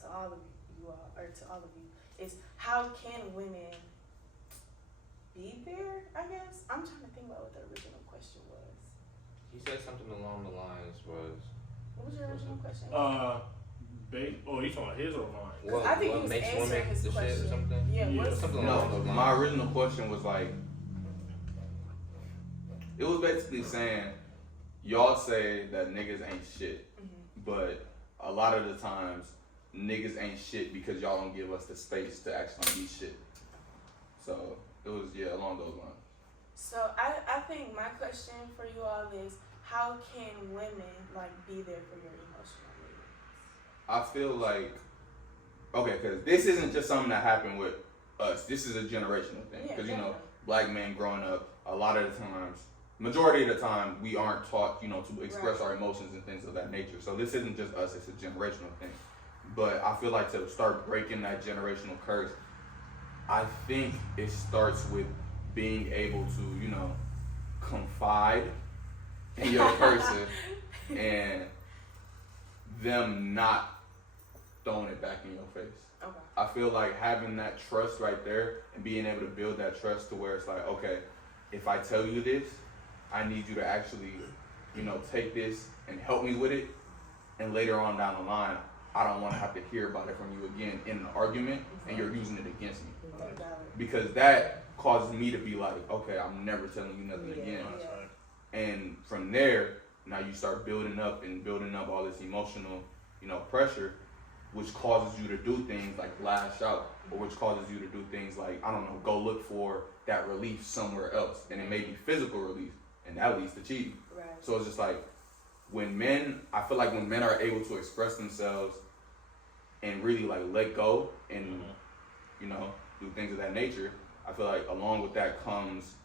to all of you you all, or to all of you, is how can women be there, I guess? I'm trying to think about what the original question was. He said something along the lines was. What was your original question? You talking about his or mine? What, I think what he was makes answering women his the shit or question. something? Yeah, Yeah. what's Something along No, those lines. my original question was like, it was basically saying, y'all say that niggas ain't shit, but a lot of the times, niggas ain't shit because y'all don't give us the space to actually be shit. So, it was, along those lines. So I think my question for you all is, how can women like be there for your emotional needs? I feel like, okay, because this isn't just something that happened with us. This is a generational thing. Yeah, Because, definitely. black men growing up, a lot of the times, majority of the time, we aren't taught, to express our emotions and things of that nature. So this isn't just us, it's a generational thing. But I feel like to start breaking that generational curse, I think it starts with being able to, confide in your person and them not throwing it back in your face. Okay. I feel like having that trust right there and being able to build that trust to where it's like, okay, if I tell you this, I need you to actually, take this and help me with it. And later on down the line, I don't want to have to hear about it from you again in an argument and you're using it against me. Because that causes me to be like, okay, I'm never telling you nothing again. And from there, now you start building up all this emotional, pressure, which causes you to do things like lash out, or which causes you to do things like, I don't know, go look for that relief somewhere else. And it may be physical relief, and that leads to cheating. Right. So it's just like, I feel like when men are able to express themselves and really like let go and, do things of that nature, I feel like along with that comes,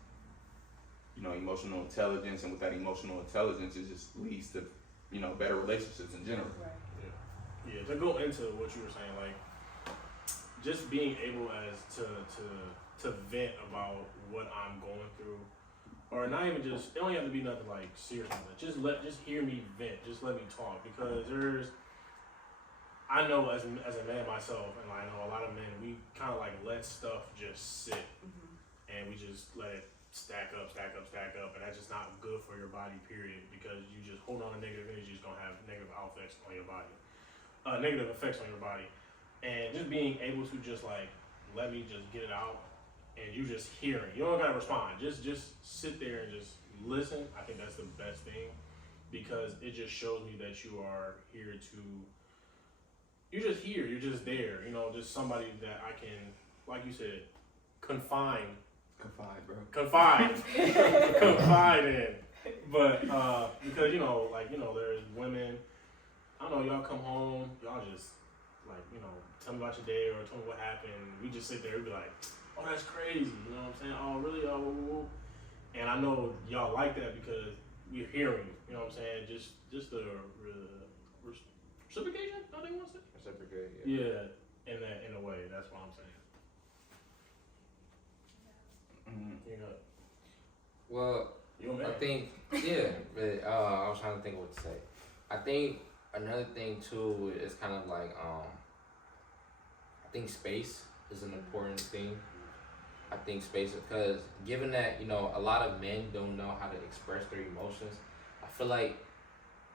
emotional intelligence, and with that emotional intelligence, it just leads to, better relationships in general. Right. Yeah, to go into what you were saying, like just being able to vent about what I'm going through, or not even just, it don't have to be nothing like serious, just hear me vent, just let me talk, because I know as a man myself, and I know a lot of men, we kind of like let stuff just sit, and we just let it stack up, and that's just not good for your body, period, because you just hold on to negative energy is gonna have negative effects on your body. Negative effects on your body, and just being able to just like let me just get it out, and you just hearing, you don't gotta respond, just sit there and just listen. I think that's the best thing, because it just shows me that you are here to, you're just here, you're just there, just somebody that I can, like you said, confide in. But because there's women, I don't know, y'all come home, y'all just like, tell me about your day or tell me what happened. We just sit there and be like, oh, that's crazy, you know what I'm saying? Oh, really? Oh, and I know y'all like that because we're hearing you, you know what I'm saying? Just the reciprocation, I think you want to say? Reciprocate, Yeah, in a way, that's what I'm saying. Well, I think, but I was trying to think what to say. I think another thing too is kind of like, I think space is an important thing. I think space, because given that, a lot of men don't know how to express their emotions, I feel like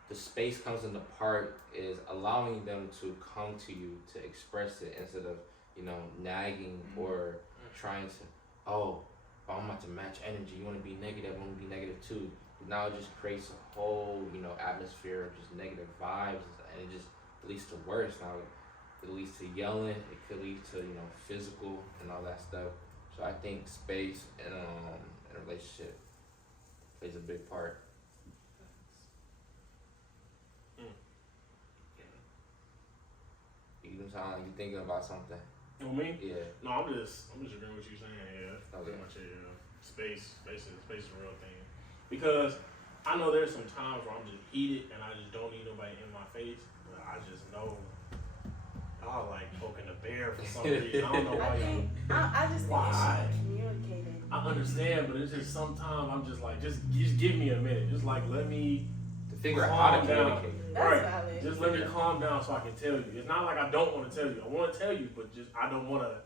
the space comes into part is allowing them to come to you to express it instead of, nagging or trying to, I'm about to match energy. You want to be negative, I want to be negative too. Now it just creates a whole, atmosphere of just negative vibes, and it just leads to worse. Now it leads to yelling. It could lead to, physical and all that stuff. So I think space in a relationship plays a big part. You sound like you thinking about something. You know me? Yeah. No, I'm just agreeing with you saying. Yeah, Okay. pretty much it. Space is a real thing. Because I know there's some times where I'm just heated and I just don't need nobody in my face, but I just know y'all like poking the bear for some reason. I don't know why. I just think it should be communicated. I understand, but it's just sometimes I'm just like, just give me a minute. Just like let me figure out how to calm down. communicate. That's Right. valid. Just let me calm down so I can tell you. It's not like I don't want to tell you. I want to tell you, but just I don't want to.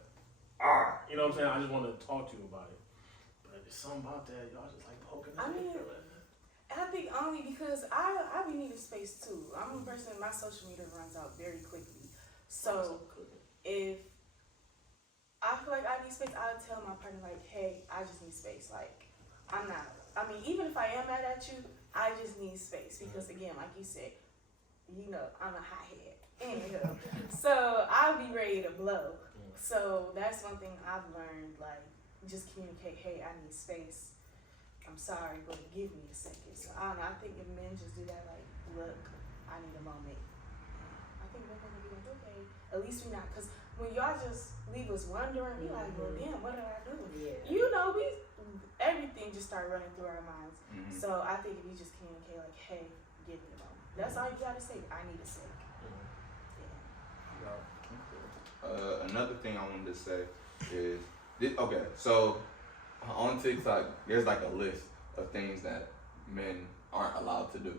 You know what I'm saying? I just want to talk to you about it. But there's something about that. Y'all just like poking. I mean, I think only because I be needing space too. I'm a person, my social media runs out very quickly. So if I feel like I need space, I'll tell my partner like, hey, I just need space. Like, even if I am mad at you, I just need space. Because again, like you said, you know, I'm a hothead. Anywho, so I'll be ready to blow. So that's one thing I've learned, like, just communicate, hey, I need space. I'm sorry, but give me a second. So I don't know, I think if men just do that, like, look, I need a moment. I think women will be like, okay, at least we not, because when y'all just leave us wondering, we like, well, damn, what did I do? Yeah. You know, everything just start running through our minds. Mhm. So I think if you just communicate, like, hey, give me a moment. That's all you gotta say. I need a sec. Another thing I wanted to say is, okay, so on TikTok, there's like a list of things that men aren't allowed to do.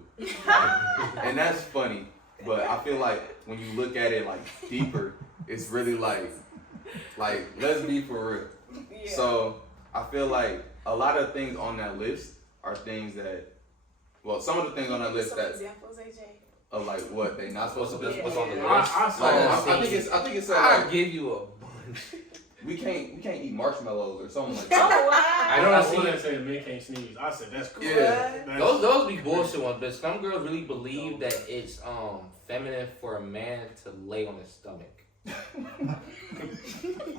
And that's funny, but I feel like when you look at it like deeper, it's really like let's be for real. Yeah. So I feel like a lot of things on that list are things that, well, some of the things on that list Some that examples, AJ? are like what they not supposed to do. What's on the Yeah. list? I saw Like, that. I think it's I'll like give you a bunch. we can't eat marshmallows or something like that. Oh, wow. I know I I was see that saying men can't sneeze. I said that's cool. Yeah. those be bullshit ones, but some girls really believe that it's feminine for a man to lay on his stomach.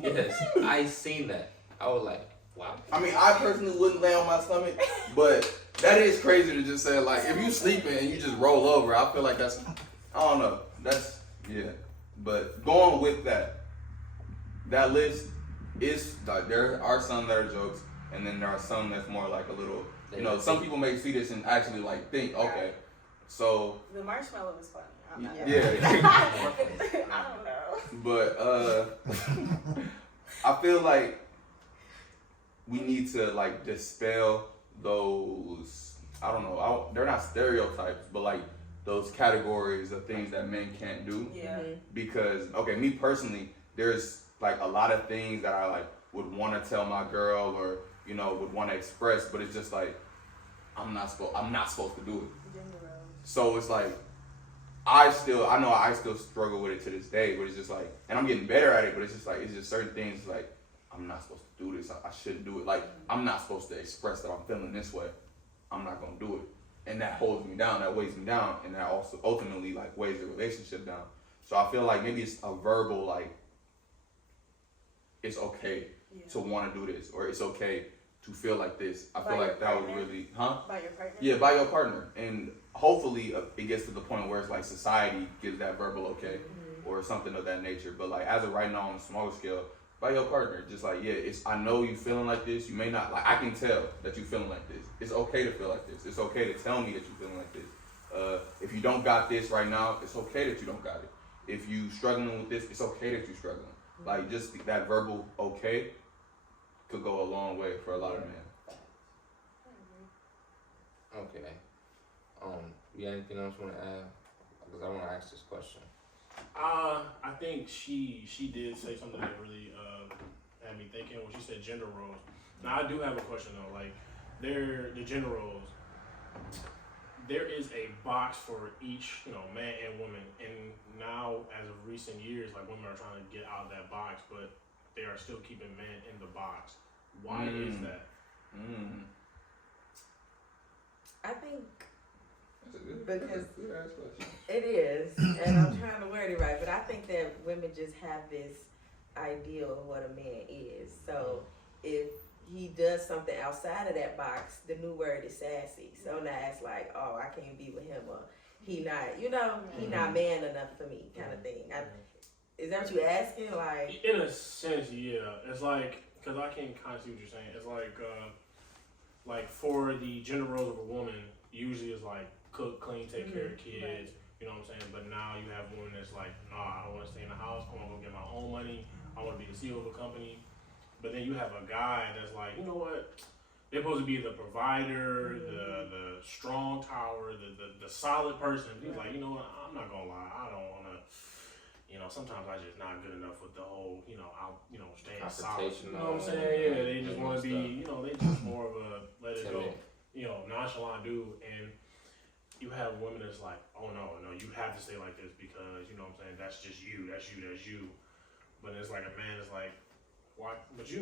Yes, I seen that. I was like, wow. I mean, I personally wouldn't lay on my stomach, but that is crazy to just say, like, if you sleeping and you just roll over, I feel like that's, I don't know, that's, yeah. But going with that list is, like, there are some that are jokes, and then there are some that's more like a little, you know, some people may see this and actually, like, think, okay, so. The marshmallow is funny. I'm not Yeah. I don't know. But, I feel like we need to like dispel those, I don't know, they're not stereotypes, but like those categories of things that men can't do. Yeah. Because, okay, me personally, there's like a lot of things that I like would want to tell my girl or, you know, would want to express, but it's just like, I'm not supposed to do it. Gender roles. So it's like, I know I still struggle with it to this day, but it's just like, and I'm getting better at it, but it's just like, it's just certain things like, I'm not supposed to do this, I shouldn't do it. Like, I'm not supposed to express that I'm feeling this way. I'm not gonna do it. And that holds me down, that weighs me down, and that also ultimately like weighs the relationship down. So I feel like maybe it's a verbal, like, it's okay to want to do this, or it's okay to feel like this. I feel like that would really, By your partner? Yeah, by your partner. And hopefully it gets to the point where it's like society gives that verbal okay, or something of that nature. But like as of right now on a smaller scale, by your partner, just like, yeah, I know you feeling like this. You may not, like, I can tell that you feeling like this. It's okay to feel like this. It's okay to tell me that you feeling like this. If you don't got this right now, it's okay that you don't got it. If you struggling with this, it's okay that you struggling. Like, just that verbal okay could go a long way for a lot of men. Okay. You got anything else you want to add? Because I want to ask this question. I think she did say something that really had me thinking when she said gender roles. Now I do have a question though. Like, the gender roles. There is a box for each, you know, man and woman. And now, as of recent years, like, women are trying to get out of that box, but they are still keeping men in the box. Why is that? I think That's a good, Because- good ass question. it is, and I'm trying to word it right, but I think that women just have this ideal of what a man is. So if he does something outside of that box, the new word is sassy. So now it's like, oh, I can't be with him, or he not, you know, he not man enough for me, kind of thing. Is that what you asking? Like, In a sense, yeah. It's like, because I can kind of see what you're saying. It's like for the gender roles of a woman, usually it's like cook, clean, take care of kids. Right. You know what I'm saying? But now you have women that's like, nah, I don't want to stay in the house. I want to go get my own money. I want to be the CEO of a company. But then you have a guy that's like, you know what? They're supposed to be the provider, the strong tower, the solid person. He's like, you know what? I'm not gonna lie. I don't wanna. You know, sometimes I just not good enough with the whole, I'll, staying solid. You know what I'm saying? Yeah, they just want to be, they just more of a let it go, nonchalant dude. And you have women that's like, oh no, you have to stay like this because, you know what I'm saying? That's just you, that's you. But it's like a man is like, why? But you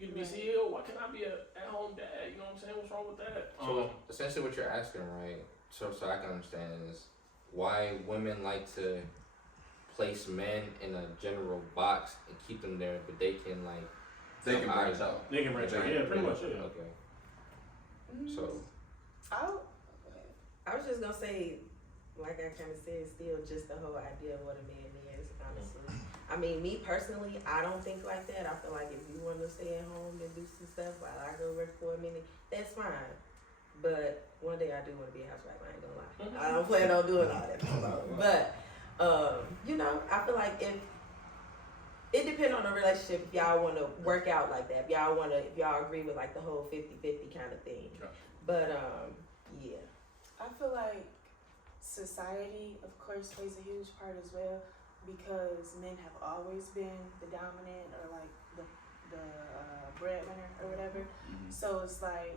get to be CEO. Why can't I be a at-home dad? You know what I'm saying? What's wrong with that? So essentially, what you're asking, right? So I can understand is why women like to place men in a general box and keep them there, but they can They can branch out. They can branch out. Yeah, pretty much. Yeah. Okay. So. I was just gonna say, like I kind of said, still just the whole idea of what a man is, honestly. I mean, me personally, I don't think like that. I feel like if you want to stay at home and do some stuff while I go work for a minute, that's fine. But one day I do want to be a housewife. I ain't gonna lie. I don't plan on doing all that. But I feel like if it depends on the relationship, if y'all want to work out like that, if y'all agree with like the whole 50-50 kind of thing. But yeah. I feel like society, of course, plays a huge part as well because men have always been the dominant or like the breadwinner or whatever. Mm-hmm. So it's like,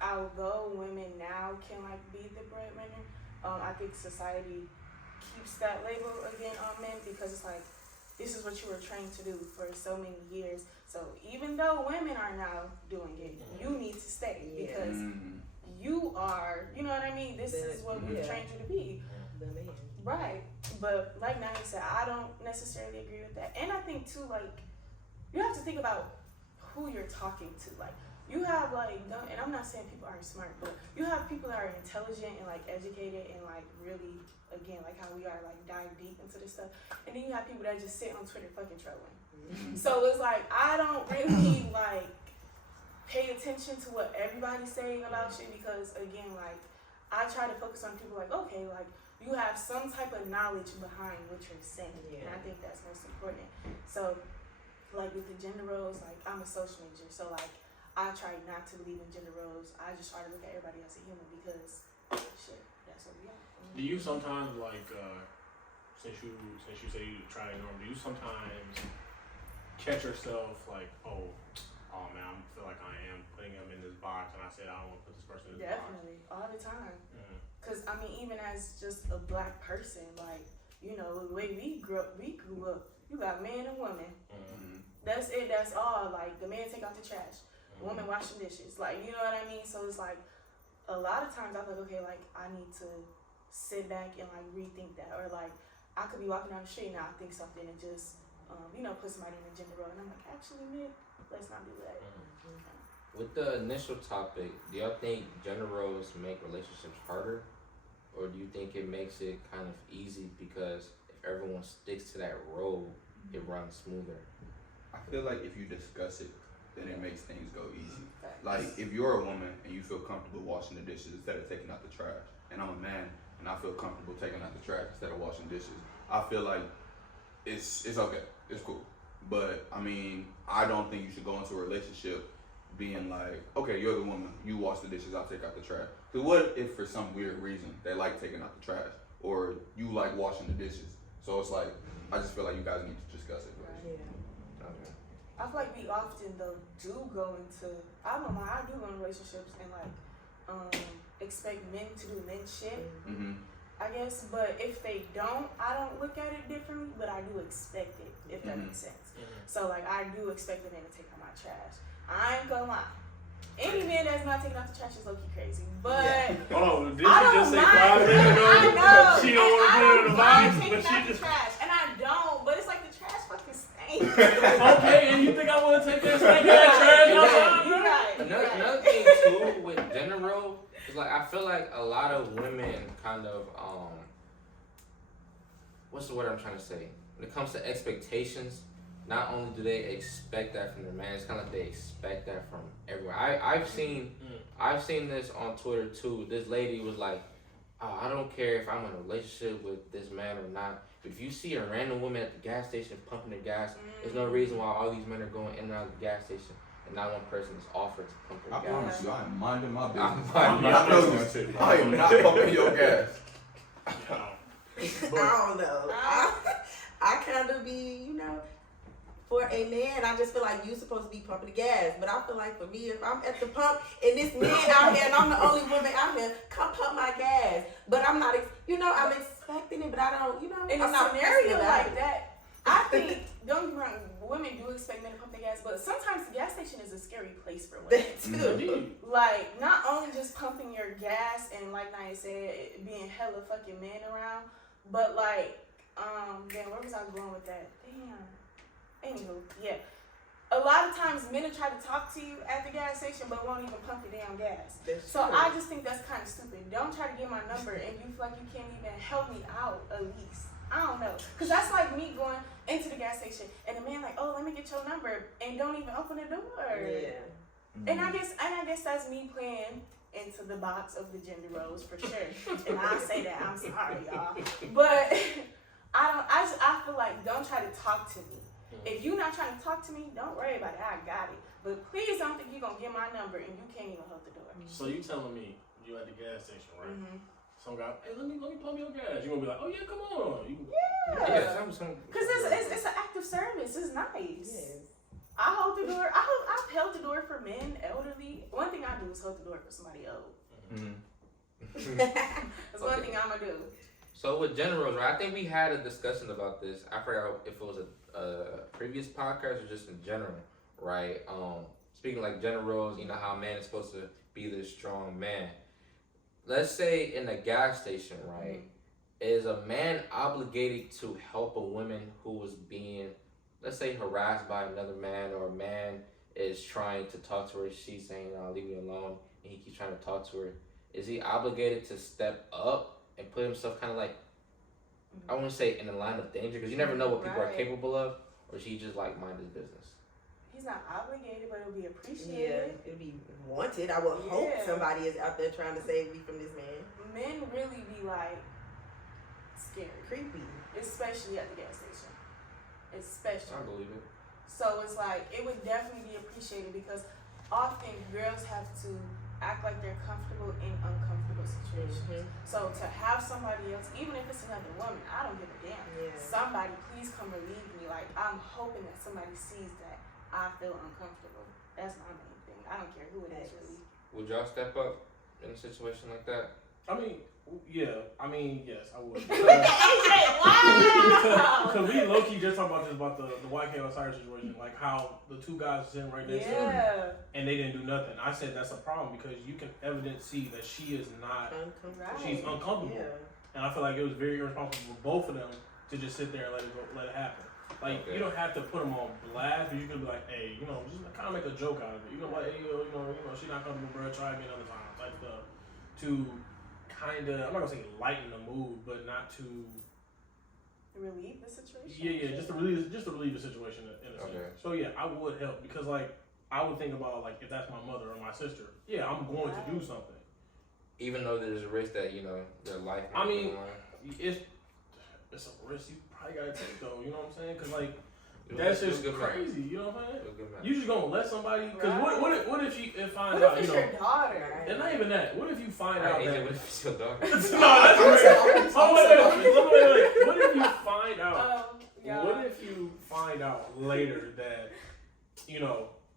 although women now can like be the breadwinner, I think society keeps that label again on men because it's like, this is what you were trained to do for so many years. So even though women are now doing it, you need to stay because you are, you know what I mean? This is what we trained you to be. Right. But like Nani said, I don't necessarily agree with that. And I think too, like, you have to think about who you're talking to. Like, you have like, and I'm not saying people aren't smart, but you have people that are intelligent and like educated and like really, again, like how we are like dive deep into this stuff. And then you have people that just sit on Twitter fucking trolling. So it's like, I don't really like pay attention to what everybody's saying about you because again, like, I try to focus on people like, okay, like, you have some type of knowledge behind what you're saying. And I think that's most important. So, like with the gender roles, like I'm a social major, so like I try not to believe in gender roles. I just try to look at everybody as a human because shit, that's what we are. Do you sometimes like since you say you try to ignore them, do you sometimes catch yourself like, oh man, I feel like I am putting them in this box and I said I don't want to put this person in this box? Definitely, all the time. Cause I mean, even as just a black person, like, the way we grew up, you got man and woman. That's it, that's all. Like, the man take out the trash, woman wash the dishes. Like, you know what I mean? So it's like, a lot of times I'm like, okay, like, I need to sit back and like rethink that. Or like, I could be walking down the street and I'll think something and just, put somebody in a gender role. And I'm like, actually, man, let's not do that. With the initial topic, do y'all think gender roles make relationships harder? Or do you think it makes it kind of easy because if everyone sticks to that role, it runs smoother? I feel like if you discuss it, then it makes things go easy. Like, if you're a woman and you feel comfortable washing the dishes instead of taking out the trash, and I'm a man and I feel comfortable taking out the trash instead of washing dishes, I feel like it's okay, it's cool. But I mean, I don't think you should go into a relationship being like, okay, you're the woman, you wash the dishes, I'll take out the trash. Because what if for some weird reason they like taking out the trash, or you like washing the dishes? So it's like, I just feel like you guys need to discuss it. Okay. I feel like we often though do go into, I don't know, I do go into relationships and like expect men to do men shit, I guess. But if they don't, I don't look at it differently, but I do expect it, if that makes sense. So like, I do expect the man to take out my trash. I ain't gonna lie. Any man that's not taking out the trash is low-key crazy, but hold on, did I she don't just say mind. 5 minutes ago? I know. She don't want to put it in the box, but taking she out just. the trash, and I don't. But it's like the trash fucking stinks. Okay, and you think I want to take that stinking ass trash outside? You're right. Another thing too with gender role is like, I feel like a lot of women kind of what's the word I'm trying to say? When it comes to expectations, not only do they expect that from their man, it's kind of like they expect that from everyone. I've seen this on Twitter too. This lady was like, oh, I don't care if I'm in a relationship with this man or not, but if you see a random woman at the gas station pumping the gas, there's no reason why all these men are going in and out of the gas station. and not one person is offered to pump I their gas. promise you, I am minding my business. I'm minding I know you. I am not pumping your gas. I don't know. I kind of be, you know, for a man, I just feel like you supposed to be pumping the gas. But I feel like for me, if I'm at the pump and this man out here and I'm the only woman out here, come pump my gas. But I'm not, I'm expecting it, but I don't, In I'm a not scenario about like it. that, I think, don't get me wrong, women do expect men to pump their gas, but sometimes the gas station is a scary place for women. That too. Like, not only just pumping your gas and, like Naya said, it being hella fucking men around, but like, damn, where was I going with that? Damn. Anywho, yeah. A lot of times men will try to talk to you at the gas station but won't even pump the damn gas. So I just think that's kind of stupid. Don't try to get my number and you feel like you can't even help me out at least. I don't know. Because that's like me going into the gas station and the man like, oh, let me get your number and don't even open the door. Yeah. And I guess that's me playing into the box of the gender roles for sure. And I say that, I'm sorry, y'all. But I feel like don't try to talk to me. If you're not trying to talk to me, don't worry about it. I got it. But please don't think you're going to get my number and you can't even hold the door. So you telling me you at the gas station, right? Mm-hmm. Some guy, hey, let me pump your gas. You gonna be like, oh yeah, come on. Yeah. Because it's an act of service. It's nice. Yes. I hold the door. I've held the door for men, elderly. One thing I do is hold the door for somebody old. That's one thing I'm going to do. So with gender roles, right? I think we had a discussion about this. I forgot if it was a previous podcast or just in general, right? Speaking like gender roles, you know how a man is supposed to be this strong man. Let's say in a gas station, right? Is a man obligated to help a woman who was being, let's say, harassed by another man, or a man is trying to talk to her, she's saying, leave me alone, and he keeps trying to talk to her. Is he obligated to step up and put himself kind of like, I wouldn't say in the line of danger, because you never know what people are capable of, or should he just like mind his business? He's not obligated, but it'll be Yeah, appreciated. it'll be wanted. I would hope somebody is out there trying to save me from this man. Men really be like scary, Creepy. especially at the gas station. Especially. I believe it. So it's like, it would definitely be appreciated because often girls have to act like they're comfortable in uncomfortable situations. So to have somebody else, even if it's another woman, I don't give a damn. Yeah. Somebody, please come relieve me. Like, I'm hoping that somebody sees that I feel uncomfortable. That's my main thing. I don't care who it is, really. Would y'all step up in a situation like that? I mean, yeah. I mean, yes, I would. Wow! Because we low-key just talking about the YK Osiris situation, like how the two guys are sitting right next to her and they didn't do nothing. I said that's a problem because you can evidently see that she is not, she's uncomfortable. Yeah. And I feel like it was very irresponsible for both of them to just sit there and let it happen. Like, you don't have to put them on blast, but you can be like, hey, just kind of make a joke out of it. Like, hey, she's not comfortable, bro, try again another time, type stuff. To kind of, I'm not going to say lighten the mood, but not to relieve the situation? Yeah, just to relieve the situation in a sense. So yeah, I would help because like, I would think about like, if that's my mother or my sister, yeah, I'm going to do something. Even though there's a risk that, their life might I mean, be on the line. it's a risk you probably gotta take though, you know what I'm saying? Cause like, that's just crazy, you know what I'm saying? You just gonna let somebody, cause what if you find out, it's your daughter? And not even that, what if you find out that, what if it's your daughter? No, that's crazy. Wait, what if you find out, what if you find out later that,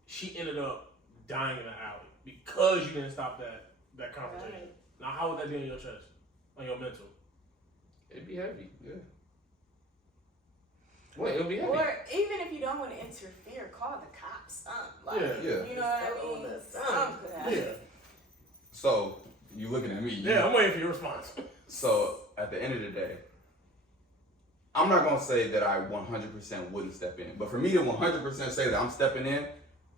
she ended up dying in the alley because you didn't stop that conversation? Right. Now, how would that be on your chest, on your mental? It'd be heavy, yeah. Wait, it'll be heavy. Or even if you don't want to interfere, call the cops. Like, Yeah. You know what I mean? Something could happen. Yeah. So, you looking at me. Yeah, I'm waiting for your response. So, at the end of the day, I'm not going to say that I 100% wouldn't step in. But for me to 100% say that I'm stepping in,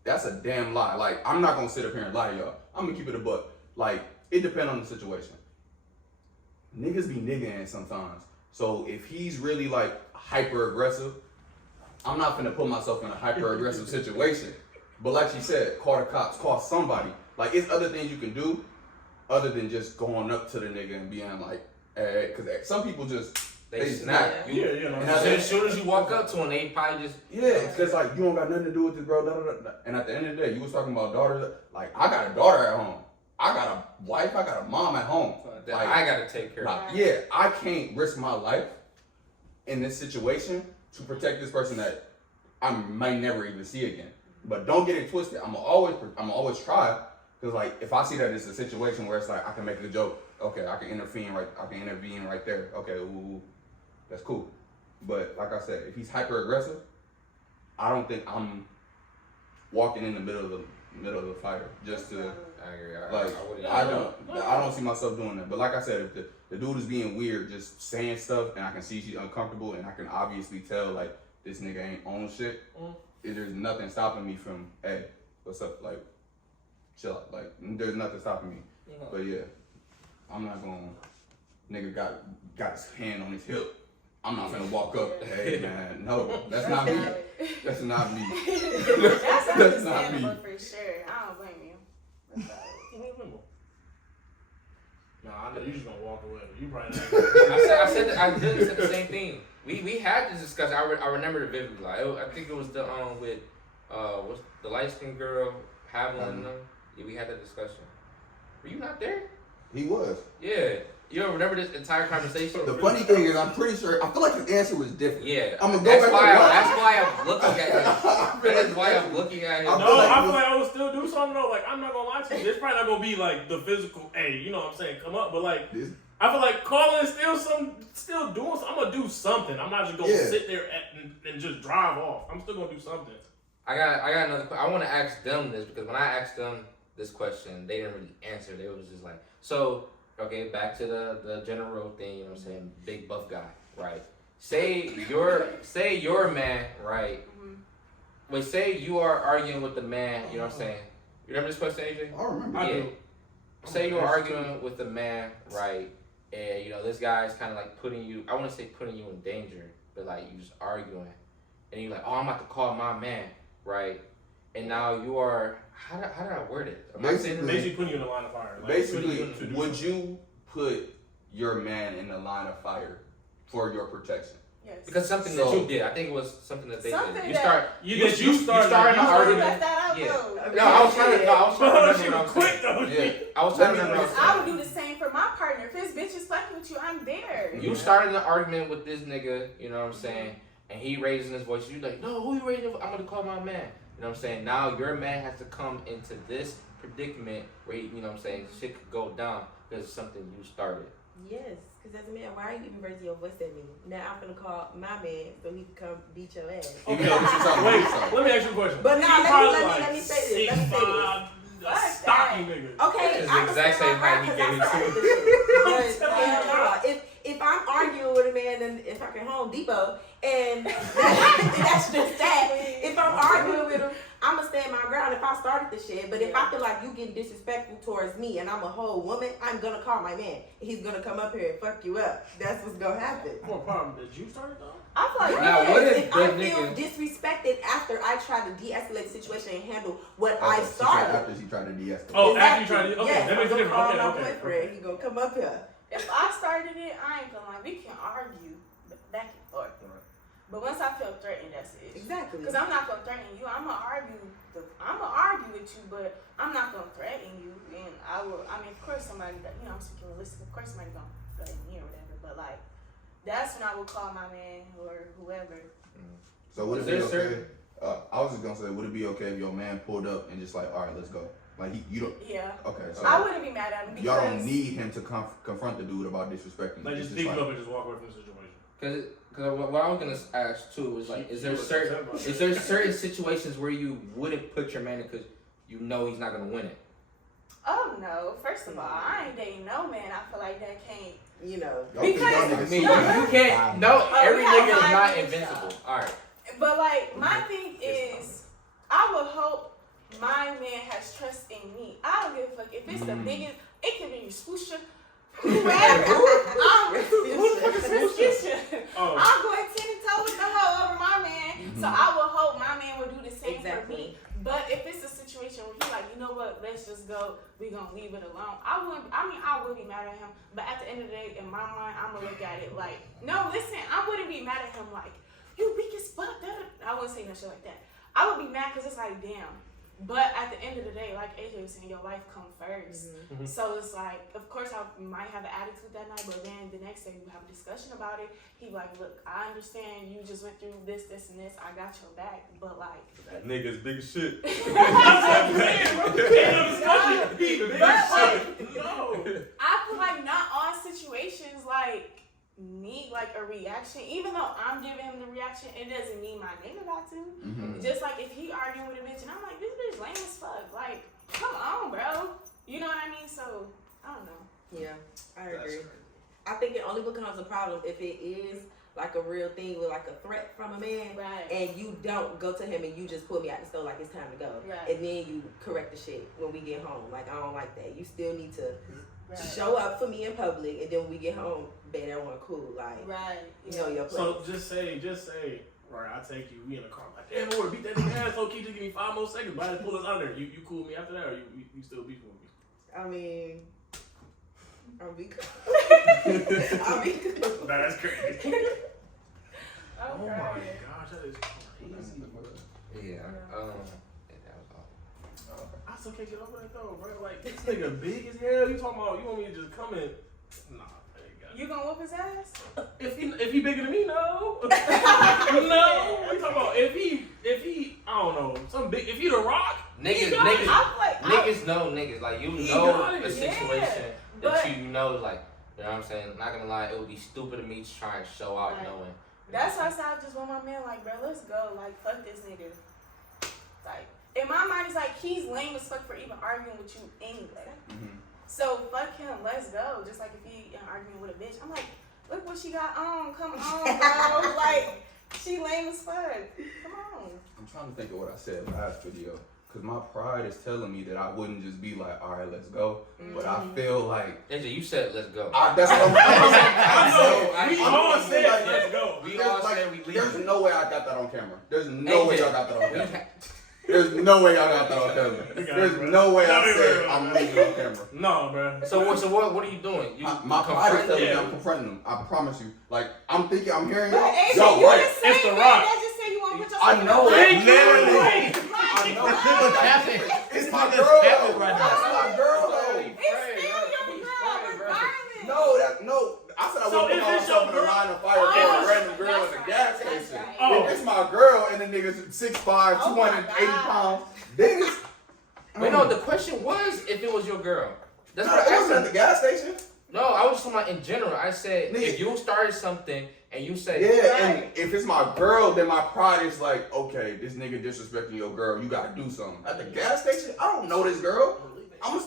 that's a damn lie. Like, I'm not going to sit up here and lie to y'all. I'm going to keep it a buck. Like, it depends on the situation. Niggas be niggaing sometimes. So, if he's really, like, hyper aggressive, I'm not finna put myself in a hyper aggressive situation. But like she said, call the cops, call somebody. Like, it's other things you can do other than just going up to the nigga and being like, hey, because some people just, They snap. And As soon as you walk up to them, they probably just because like you don't got nothing to do with this, bro. Da, da, da. And at the end of the day, you was talking about daughters. Like I got a daughter at home. I got a wife. I got a mom at home. that Like, I gotta take care of. yeah, I can't risk my life in this situation to protect this person that I might never even see again. But don't get it twisted. I'm always try, because like if I see that it's a situation where it's like I can make a joke, okay, I can intervene right there. Okay, ooh, that's cool. But like I said, if he's hyper aggressive, I don't think I'm walking in the middle of the fighter just to I don't see myself doing that. But like I said, if the dude is being weird, just saying stuff, and I can see she's uncomfortable, and I can obviously tell like this nigga ain't on shit. There's nothing stopping me from, hey, what's up? Like, chill out. Like, there's nothing stopping me. But yeah, I'm not gonna. Nigga got his hand on his hip. I'm not gonna walk up. Hey man, no, that's not me. That's not me. That's not me for sure. I don't blame you. No, I know you just gonna walk away. You probably not. I said the same thing. We had this discussion. I remember it vividly. Like, I think it was the with what's the light skinned girl Haviland and them. Yeah, we had that discussion. Were you not there? He was. Yeah. You don't remember this entire conversation? The funny thing is, I'm pretty sure. I feel like his answer was different. Yeah. I'm gonna go that's back why to that's why I'm looking at him. That's why I'm looking at him. I feel like I would still do something though. Like I'm not gonna lie to you. There's probably not gonna be like the physical, hey, you know what I'm saying, come up. But like I feel like calling is still doing something. I'm gonna do something. I'm not just gonna sit there and just drive off. I'm still gonna do something. I got another question. I want to ask them this because when I asked them this question, they didn't really answer. They was just like, so, okay, back to the general thing, you know what I'm saying? Big buff guy, right? Say you're a man, right? Wait, say you are arguing with the man, you know what I'm saying? You remember this question, AJ? I remember. Yeah. Say you're arguing with the man, right? And, you know, this guy's kind of like putting you, I want to say putting you in danger, but like you just arguing. And you're like, oh, I'm about to call my man, right? And now you are, how did I word it? Basically putting you in the line of fire. Like, basically, would you put your man in the line of fire for your protection? Yes. Because something that you did, I think it was something that they did. You started an argument. Yeah. No, I was trying to remember what I'm saying. I was trying to remember what I'm saying. I would do the same for my partner. If his bitch is fucking with you, I'm there. You started an argument with this nigga, you know what I'm saying? And he raising his voice. You like, no, who you raising? I'm gonna call my man. You know what I'm saying? Now your man has to come into this predicament where you know what I'm saying, shit could go down because of something you started. Yes, because as a man, why are you even raising your voice at me? Now I'm gonna call my man so he can come beat your ass. Okay, wait, let me ask you a question. But now let me say this. Stocky nigga. Okay, it's I the exact same height he gave me too. If I'm arguing with a man in fucking Home Depot, and that's just that. If I'm arguing with him, I'm gonna stand my ground if I started the shit. But if I feel like you getting disrespectful towards me and I'm a whole woman, I'm gonna call my man. He's gonna come up here and fuck you up. That's what's gonna happen. What problem? Did you start it though? I feel like now, what if I feel disrespected after I try to de-escalate the situation and handle what I started. After she tried to de-escalate. Oh, after you tried to. Okay, yes, that makes a difference. Okay. He gonna come up here. If I started it, I ain't gonna lie. We can argue back and forth. But once I feel threatened, that's it. Exactly. Because I'm not gonna threaten you. I'm gonna argue with you, but I'm not gonna threaten you. And I will. I mean, of course, somebody that I'm speaking realistic. Of course, somebody gonna threaten me or whatever. But like, that's when I will call my man or whoever. So would it be okay? I was just gonna say, would it be okay if your man pulled up and just like, all right, let's go? Like you don't. Yeah. Okay. So I wouldn't be mad at him because y'all don't need him to confront the dude about disrespecting. Like just pick him up and just walk away from the situation. Because what I was gonna ask too is like, is there certain situations where you wouldn't put your man in because you know he's not gonna win it? Oh no! First of all, I ain't dating no man. I feel like that can't. Because you can't. No, every nigga is not invincible. All right. But like my thing is, I would hope my man has trust in me. I don't give a fuck if it's the biggest. It can be your swoosher. Whoever. I'm going 10-toe with the hoe over my man. So I will hope my man will do the same for me. But if it's a situation where he like, you know what? fuck, let's just go, we gonna leave it alone. I would be mad at him, but at the end of the day, in my mind, I'm gonna look at it like, no, listen, I wouldn't be mad at him like, you weak as fuck. I wouldn't say no shit like that. I would be mad because it's like, damn. But at the end of the day, like AJ was saying, your life come first. Mm-hmm. So it's like, of course, I might have an attitude that night, but then the next day we have a discussion about it. He like, look, I understand you just went through this, and this. I got your back, but like, That nigga's big as shit. That's what I'm saying, bro. You can't have a discussion. He big as shit. No. I feel like not all situations like need like a reaction. Even though I'm giving him the reaction, it doesn't mean my nigga got to. Mm-hmm. Just like if he arguing with a bitch and I'm like, this bitch lame as fuck. Like, come on, bro. You know what I mean? So I don't know. Yeah, I agree. I think it only becomes a problem if it is like a real thing with like a threat from a man, Right. and you don't go to him and you just put me out the store like it's time to go, Right. and then you correct the shit when we get home. Like I don't like that. You still need to Right. show up for me in public, and then when we get home, babe, everyone cool. Like Right. you know your place. So just say, right, I take you, we in the car, like, damn, I wanna beat that nigga ass, so keep just give me 5 more seconds, but I just pull us out there. You cool with me after that, or you still beefing with me? I mean, I'll be cool. I'll be cool. Nah, that's crazy. Oh, Oh my God. gosh, that is crazy. Yeah, that was all. I still can't get over that though, bro. Like, this nigga big as hell. You talking about, you want me to just come in? Nah, I ain't got it. You gonna whoop his ass? If he bigger than me, no. No. What you talking about? If he, I don't know, some big, if he the Rock, Niggas know niggas. Like, you He know got it. a situation Yeah, that but- you know, like, you know what I'm saying? Not gonna lie, it would be stupid of me to try and show out Right. knowing. That's why I said I just want my man like, bro, let's go. Like, fuck this nigga. Like, in my mind, it's like he's lame as fuck for even arguing with you anyway. Mm-hmm. So fuck him, let's go. Just like if he arguing with a bitch, I'm like, look what she got on. Come on, bro. Like, she lame as fuck. Come on. I'm trying to think of what I said last video. Because my pride is telling me that I wouldn't just be like, all right, let's go. But I feel like... AJ, you said let's go. that's what I'm we all said let's go. We all said we leave. There's no way I got that on camera. There's no way AJ, y'all got that on camera. There's no way y'all got that on camera. There's no way I said I'm leaving on camera. No, bro. So what are you doing? You My pride is confront telling me Yeah. I'm confronting them. I promise you. Like, I'm thinking, I'm hearing But y'all. AJ, Yo, you right. the same It's the man Rock. that just said you want to put yourself I in know the it. Thank you. Literally. Like, I know what? It's my girl. capping right now. That's my girl, though. It's still your girl, regardless. No. I said I So wouldn't if put it's myself your in the girl- line of fire for a random girl at the gas That's station. right. Oh. If it's my girl and the nigga's 6'5", Oh my 280 God. pounds, then it's... Wait, no, the question was if it was your girl. That's No, what it I wasn't at asked. the gas station. No, I was just talking about in general. I said Nigga. if you started something and you say, Yeah, and if it's my girl, then my pride is like, okay, this nigga disrespecting your girl, you gotta do something. At the gas station, I don't know this girl. I'm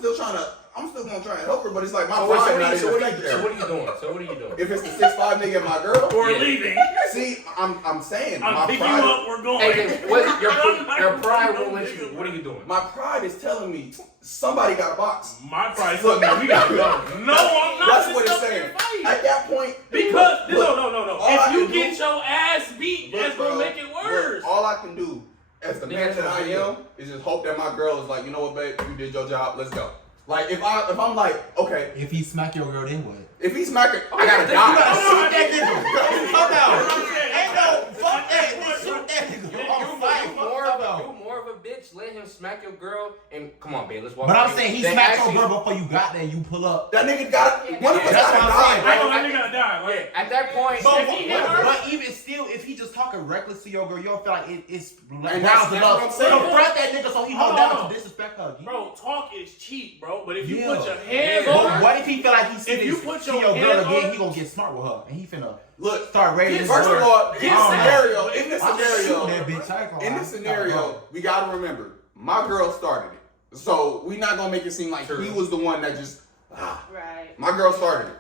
still gonna try and help her, but it's like my so, wait, pride so, not what even are you affected there. doing? So what are you doing? If it's the 6'5" nigga and my girl, We're Yeah. leaving. see, I'm saying I'm my picking pride. you up. We're going. AJ, what your I'm pride not won't let nigga, you. bro. What are you doing? My pride is telling me somebody got a box. My price. Look, Look, we gotta go. No, I'm not. That's just what it's up there saying. fighting. At that point, Because look, no. all I If you can get do- your ass beat, look, that's bro, gonna make it worse. look, all I can do as the man Nigga, that I am is just hope that my girl is like, you know what, babe, you did your job, let's go. Like if I'm like, okay, If he smack your girl, then what? if he's smacking, I gotta You die. gotta shoot that You nigga. Fuck out. Ain't no fuck that. You- Shoot that nigga. You I'm fighting. more of a bitch. Let him smack your girl and come on, babe. Let's walk. But I'm away. saying he Then smacked actually- your girl before you got there. You pull up. That nigga gotta, one of us That's gotta what I'm saying. die, I know bro. that nigga gotta die. Like, At that point, But, If he hit her- but even still, if he just talking reckless to your girl, you don't feel like it's And grounds that's what I'm enough. saying. Confront that nigga so he know Hold that on. to disrespect her. bro, talk is cheap, bro. But if you Yeah. put your hands on But her, what if he feel like he see If you this, put see your your girl hands on again, her- he gonna get smart with her, and he finna Look, start raising first of all, in this Get scenario, set. in this I'm shooting scenario, that bitch. I ain't gonna in lie. this scenario, we gotta remember, my girl started it. So we not gonna make it seem like True. he was the one that just, Right. my girl started it.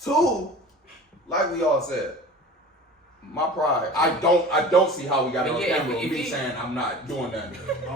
Two, like we all said, my pride. I don't see how we got it But on yeah, camera. if Me he- saying I'm not doing that.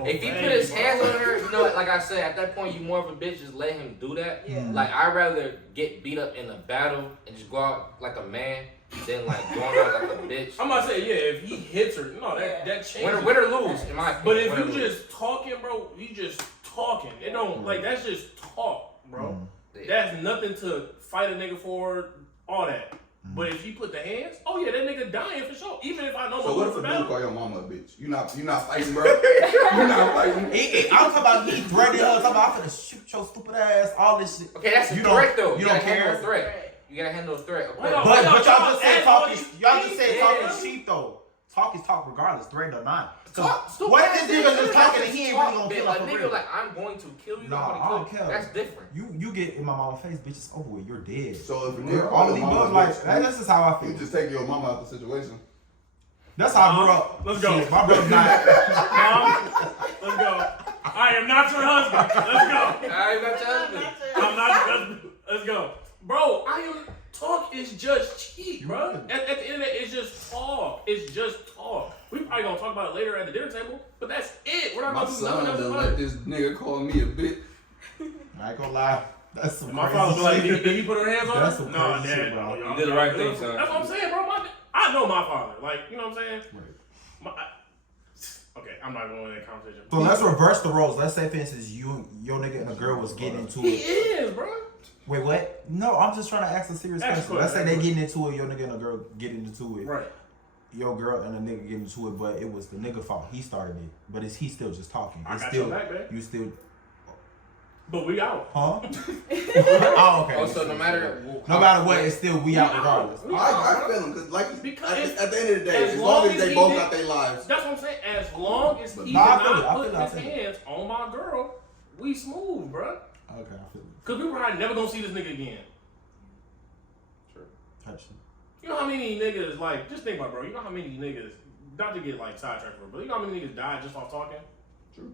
if he put his hands on her, you know, like I said, at that point, you more of a bitch. Just let him do that. Yeah. Like I'd rather get beat up in a battle and just go out like a man than like going out like a bitch. I'm about to say, yeah, if he hits her, no, that changes. Win or lose, in my opinion. But if win or you lose. just talking, bro, you just talking. It don't like that's just talk, bro. Yeah. That's nothing to fight a nigga for, all that. But if you put the hands, oh yeah, that nigga dying for sure. Even if I know. So what if a dude call your mama a bitch? You not fighting, bro. You not fighting. I'm talking about he threatening her. I'm finna shoot your stupid ass. All this shit. Okay, that's a You threat don't- though. you gotta don't handle care? a threat. You gotta handle a threat. Okay. Hold on. But y'all y'all just said ask talking. all Y'all just said these talking things. sheep though. Talk is talk regardless, threat or not. Talk, stupid What ass if this nigga nigga just talking and he ain't really gonna kill A her for nigga real? like I'm going to kill you. Nah, I'm I gonna don't kill care. you. That's different. You get in my mama's face, bitch. It's over with. You're dead. So if a All nigga call of your the mama above, a like bitch, that's just how I you feel. just take your mama out the situation. That's how I grew up. Let's go. Shit, my brother's not. Mom, let's go. I am not your husband. Let's go. Alright, got your husband. I'm not your husband. Let's go. Bro, talk is just cheap, bro. At the end of it, it's just talk. It's just talk. We probably gonna talk about it later at the dinner table, but that's it. We're not My gonna do son nothing else done about let it. this nigga call me a bitch. I ain't gonna lie. That's some And my crazy father be like, shit. did he put her hands on That's her? some No, crazy Dad. shit, bro. You did the right thing, son. That's what I'm saying, bro. I know my father. Like, you know what I'm saying? Okay, I'm not going in that conversation. So let's reverse the roles. Let's say, for instance, your nigga and a girl was getting into He it. is, bro. Wait, what? No, I'm just trying to ask a serious Ask a question. Let's say they question. getting into it, your nigga and a girl getting into it. Right. Your girl and a nigga getting into it, but it was the nigga fault. He started it, but he still just talking? I It's got still your back, babe. you still, But we out. huh? Oh, okay. Also, no matter what, it's still we out regardless. I feel him because like Because at the end of the day, as as long long as as they he both did- got their lives. That's what I'm saying. As long as he did Nah, I feel it. not I put feel it. I his feel it. hands on my girl, we smooth, bro. Okay, I feel it. Cause we probably never gonna see this nigga again. Touch it. You know how many niggas, like, just think about it, bro. You know how many niggas, not to get like sidetracked, but you know how many niggas died just off talking? True.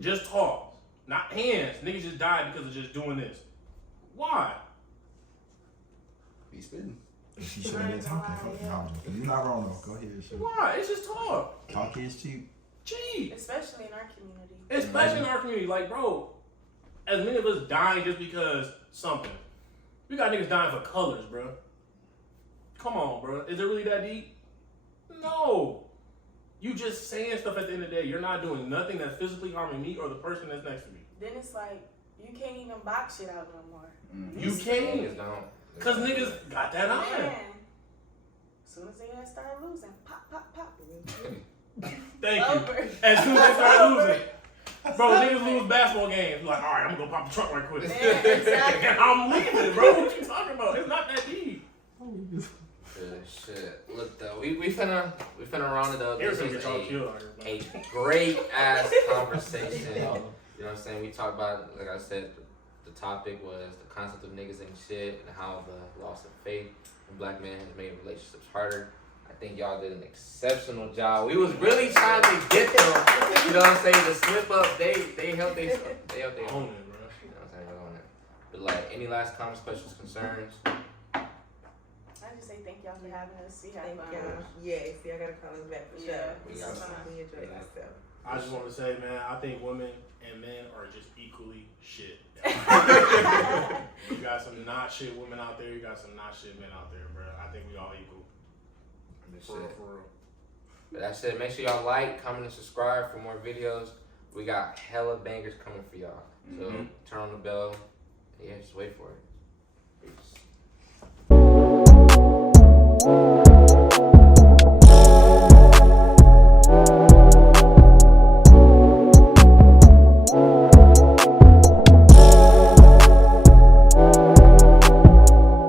Just talk. Not hands. Niggas just died because of just doing this. Why? He spitting. She should have been talking. Fuck, no, I'm joking. You're not wrong though. Go ahead, shoot. Why? It's just talk. Talk is cheap. Cheap. Especially in our community. Especially in our community. Like, bro, as many of us dying just because something. We got niggas dying for colors, bro. Come on, bro. Is it really that deep? No. You just saying stuff at the end of the day. You're not doing nothing that's physically harming me or the person that's next to me. Then it's like, you can't even box shit out no more. You can't. Niggas don't. Cause niggas got that Man, iron. as soon as they start losing, pop, pop, pop. Thank you. Over. As soon as they start losing. Bro, niggas lose basketball games. Like, alright, I'm gonna go pop the trunk right quick. Man, exactly. And I'm leaving, bro. What you talking about? It's not that deep. Shit. Look though, we finna round it up. Here's This gonna was get y'all killed out here, a man. great ass conversation. You know what I'm saying? We talked about, like I said, the topic was the concept of niggas ain't shit and how the loss of faith in black men has made relationships harder. I think y'all did an exceptional job. We was really trying to get them, you know what I'm saying, to slip up. They helped they helped they Own it, bro. You know what I'm saying? On it. But like, any last comments, questions, concerns? I just say thank y'all for having us. We had Thank fun. y'all. Yes, y'all gotta call us back for sure. Yeah, We this got is some. fun. We enjoyed ourselves. I just want to say, man, I think women and men are just equally shit. You got some not shit women out there. You got some not shit men out there, bro. I think we all equal. For real, for real. But that's it. Make sure y'all like, comment, and subscribe for more videos. We got hella bangers coming for y'all. So turn on the bell. Yeah, just wait for it.